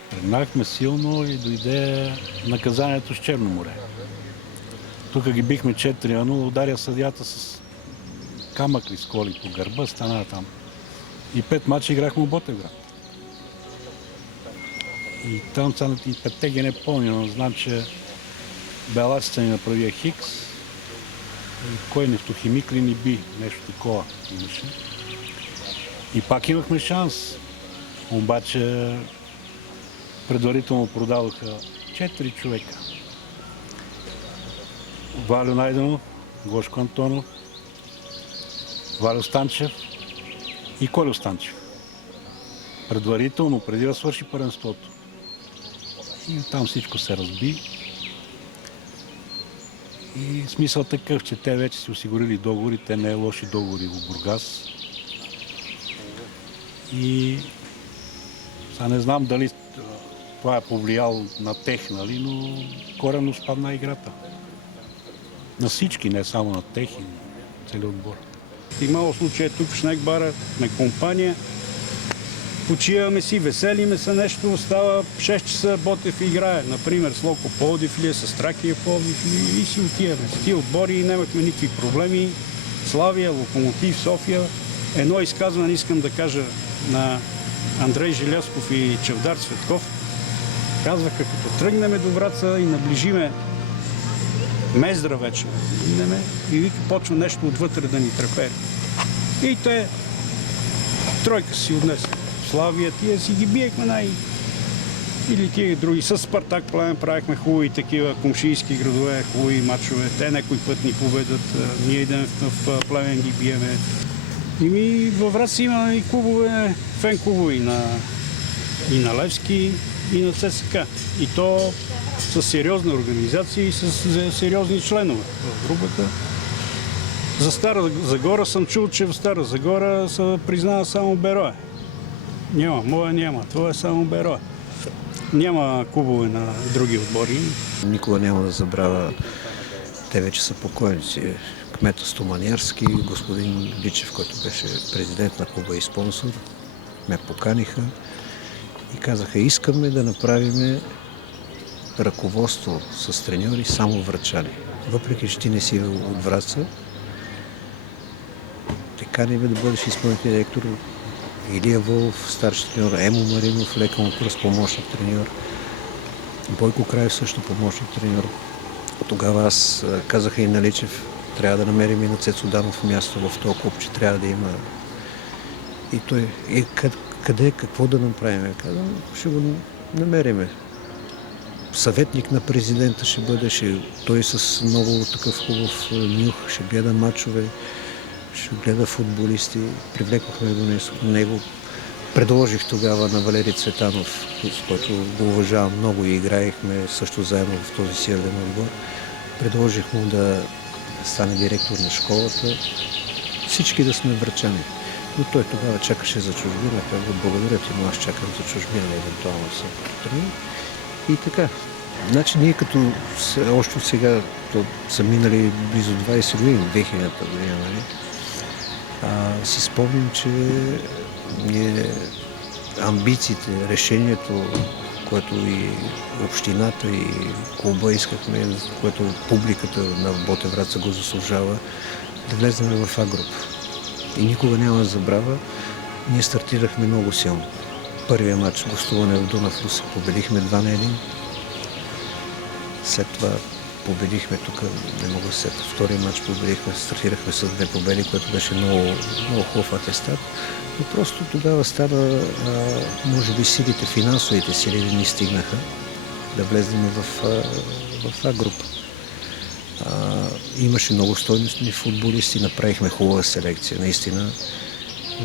Тръгнахме силно и дойде наказанието с Черно море. Тук ги бихме 4-0, ударя съдията с камък ли сколи по гърба, стана там. И 5 мача играхме в Ботевград. И там и 5-те ги не помня, но знам, че белаците ни направиха хикс. И кой Нефтохимик ли ни би, нещо такова имаше. И пак имахме шанс. Обаче предварително продадоха 4 човека. Валю Найденов, Гошко Антонов, Валю Станчев и Колю Станчев. Предварително, преди да свърши първенството. И там всичко се разби. И смисъл такъв, че те вече си осигурили договори, те не е лоши договори в Бургас. И сега не знам дали това е повлияло на тех, нали, но коренно спадна играта. На всички, не само на тех и целият отбор. Имало случай тук в Шнекбара, на компания. Почиваме си, веселиме се, нещо става 6 часа, Ботев играе. Например, с Локо Пловдив или с Тракия Пловдив и си отиваме. С тия отбори нямахме никакви проблеми. Славия, Локомотив, София. Едно изказване искам да кажа на Андрей Желязков и Чавдар Цветков. Казваха, като тръгнем до Враца и наближиме Мездра вече, и вика, почва нещо отвътре да ни трепери. И те тройка си отнесли. Славия, тия си ги биехме или тия други. С Спартак Плевен правихме хубави такива комшийски градове, хубави мачове. Те някой път ни победат, ние идем в Плевен ги биеме. И във Враца има и клубове, фен-клубове и на Левски, и на ЦСК. И то с сериозни организации и с сериозни членове в групата. За Стара Загора съм чул, че в Стара Загора се признава само Берое. Няма, моя няма, това е само Берое. Няма клубове на други отбори. Никога няма да забравя, те вече са покойници. Кмета Стоманярски, господин Личев, който беше президент на клуба и спонсор, ме поканиха и казаха, искаме да направим ръководство с треньори само врачани. Въпреки, че ти не си от Враца, те каним да бъдеш изпълнителен директор. Илия Вълов, старши треньор, Емо Маринов, лекал курс, помощник треньор, Бойко Краев също помощник треньор. Тогава аз казаха и на Личев, трябва да намерим и на Цецо Данов място в този клуб, че трябва да има. И той, къде, какво да направим? Казвам, ще го намериме. Съветник на президента ще бъде, той с много такъв хубав нюх, ще гледа мачове, ще гледа футболисти. Привлекохме до него. Предложих тогава на Валери Цветанов, с който го уважавам много и играехме също заедно в този силен отбор. Предложих му да стане директор на школата, всички да сме врачани. Но той тогава чакаше за чужбина, казва, благодаря ти, но аз чакам за чужбина, евентуално се трени. И така. Значи ние като още сега, то са минали близо 20 години, 2000-та година, нали? Си спомням, че ние амбициите, решението, което и общината и клуба искахме, което публиката на Ботевград го заслужава, да влезем в А-груп. И никога няма да забравя, ние стартирахме много силно. Първия матч, гостуване в Дунав Русе, победихме 2-1. След това победихме тук, не мога да сета. Втория матч победихме, стартирахме с 2 победи, което беше много хубав атестат. Но просто тогава стана, може би финансовите сили не ни стигнаха. да влезем в А група. Имаше много стойностни футболисти, направихме хубава селекция. Наистина,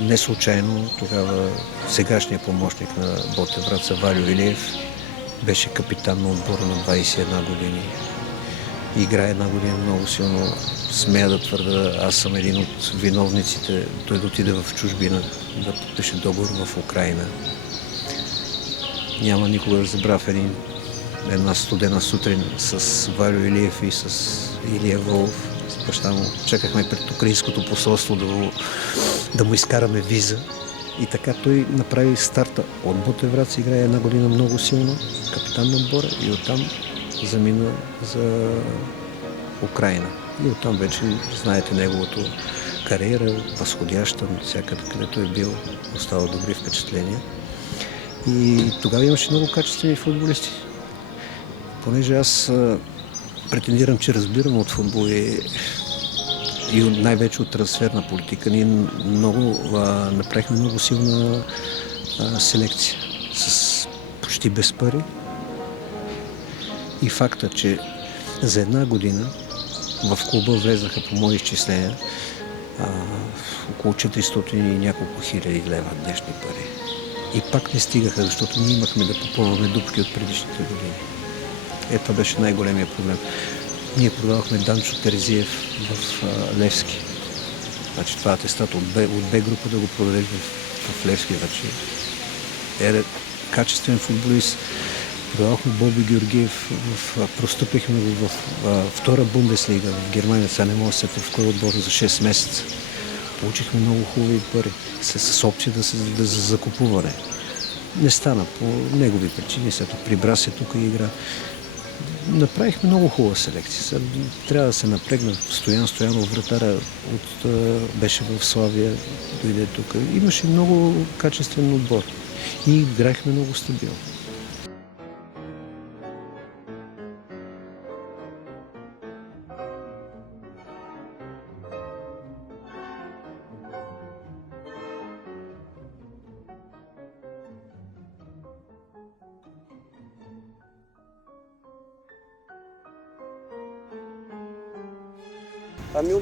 не случайно тогава сегашният помощник на Ботев Враца Валю Илиев беше капитан на отбора на 21 години. Играе една година много силно. Смея да твърда, аз съм един от виновниците той да отиде в чужбина, да подпише договор в Украйна. Няма никога да забравя една студена сутрин с Валю Илиев и с Илия Волов. С баща му чакахме пред украинското посолство да му изкараме виза. И така той направи старта от Ботев Враца, играе една година много силно, капитан на отбора и оттам замина за Украйна. И оттам вече знаете неговото кариера, възходяща, всякъде където е бил, остава добри впечатления. И тогава имаше много качествени футболисти. Понеже аз претендирам, че разбирам от футбол и най-вече от трансферна политика, ние направихме много силна селекция с почти без пари. И факта, че за една година в клуба влезнаха по мои изчисления около 400 и няколко хиляди лева днешни пари. И пак не стигаха, защото ние имахме да попълваме дупки от предишните години. Това беше най-големия проблем. Ние продавахме Данчо Терезиев в Левски. Значи това атестат от Б група да го продадеш в Левски. Значи качествен футболист. Продавахме Боби Георгиев, простъпихме го в втора Бундеслига в Германия. Сега не мога да се сетя в кой отбор за 6 месеца. Получихме много хубави пари с опция за закупуване. Не стана по негови причини. Сега прибра се тук и игра. Направихме много хубава селекция. Сега трябва да се напрегна. Стоян Стоянов, вратаря, беше в Славия, дойде тук. Имаше много качествен отбор и играхме много стабилно.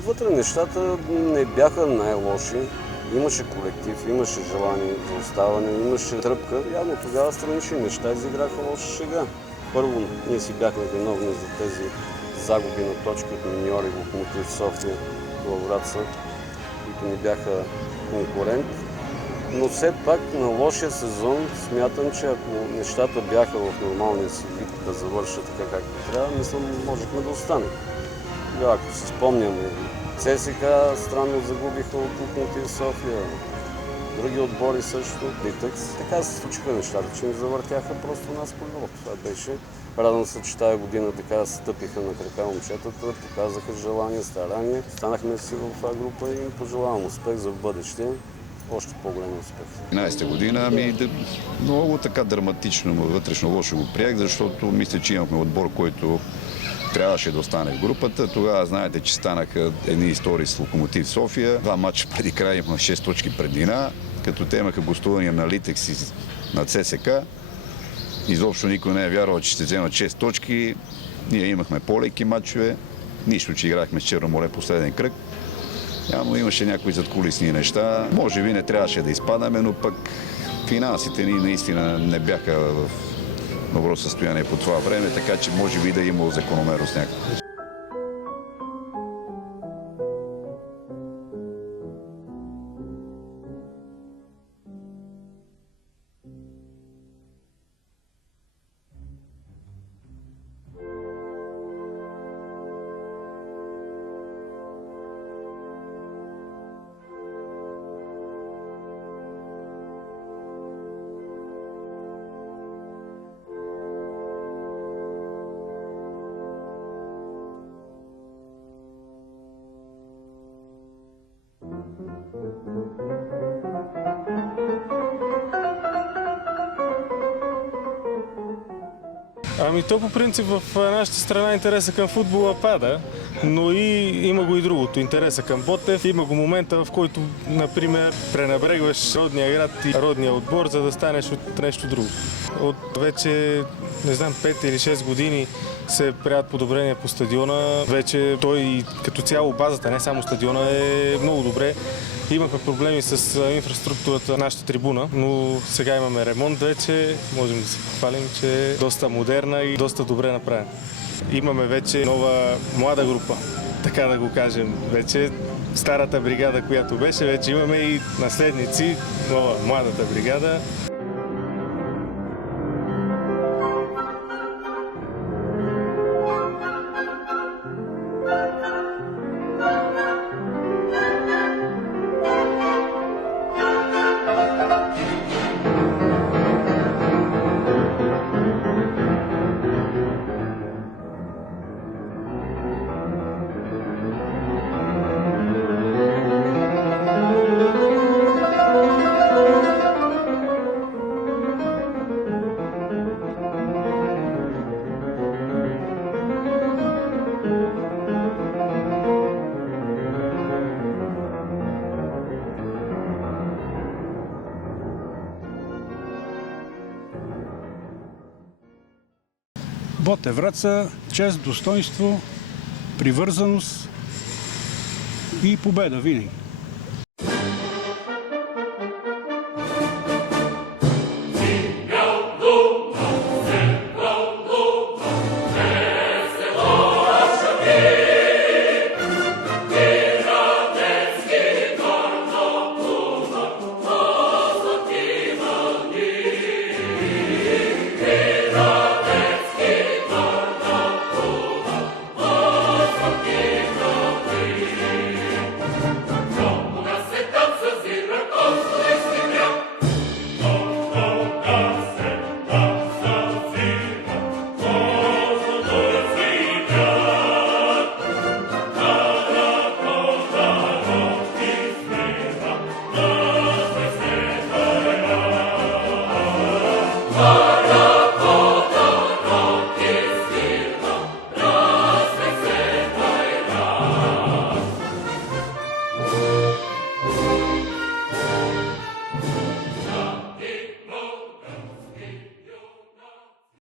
Отвътре нещата не бяха най-лоши. Имаше колектив, имаше желание за оставане, имаше тръпка. Явно тогава странични неща изиграха лоша шега. Първо, ние си бяхме виновни за тези загуби на точки от миньори, Локомотив София, Враца, които ни бяха конкурент. Но все пак на лошия сезон смятам, че ако нещата бяха в нормалния си вид да завършат така както трябва, мисля, можехме да останем. Ако си спомняме, ЦСКА странно загубиха от Локомотив София, други отбори също, Литъкс. Така се случиха нещата, че ни завъртяха просто нас по игрото. Това беше. Радвам се, че тази година така стъпиха на крака момчетата, показаха желание, старание. Станахме си в това група и им пожелавам успех за в бъдеще. Още по-голям успех. 11-та година, много така драматично, вътрешно лошо го приех, защото мисля, че имахме отбор, който трябваше да остане в групата. Тогава знаете, че станаха едни истории с Локомотив София. 2 мача преди края имахме 6 точки преднина, като те имаха гостувания на Литекс и на ЦСКА. Изобщо никой не е вярвал, че ще вземат 6 точки. Ние имахме по-леки матчове. Нищо, че играхме с Черно море последен кръг. Явно имаше някои задкулисни неща. Може би не трябваше да изпадаме, но пък финансите ни наистина не бяха в добро състояние по това време, така че може би да е имало закономерност някаква. То по принцип в нашата страна интереса към футбола пада, но има го и другото. Интереса към Ботев. Има го момента, в който, например, пренебрегваш родния град и родния отбор, за да станеш от нещо друго. От вече, не знам, 5 или 6 години се правят подобрения по стадиона. Вече той като цяло базата, не само стадиона, е много добре. Имахме проблеми с инфраструктурата на нашата трибуна, но сега имаме ремонт вече. Можем да се похвалим, че е доста модерна и доста добре направена. Имаме вече нова млада група, така да го кажем. Вече старата бригада, която беше, вече имаме и наследници, нова младата бригада. Ботев Враца, чест, достоинство, привързаност и победа винаги.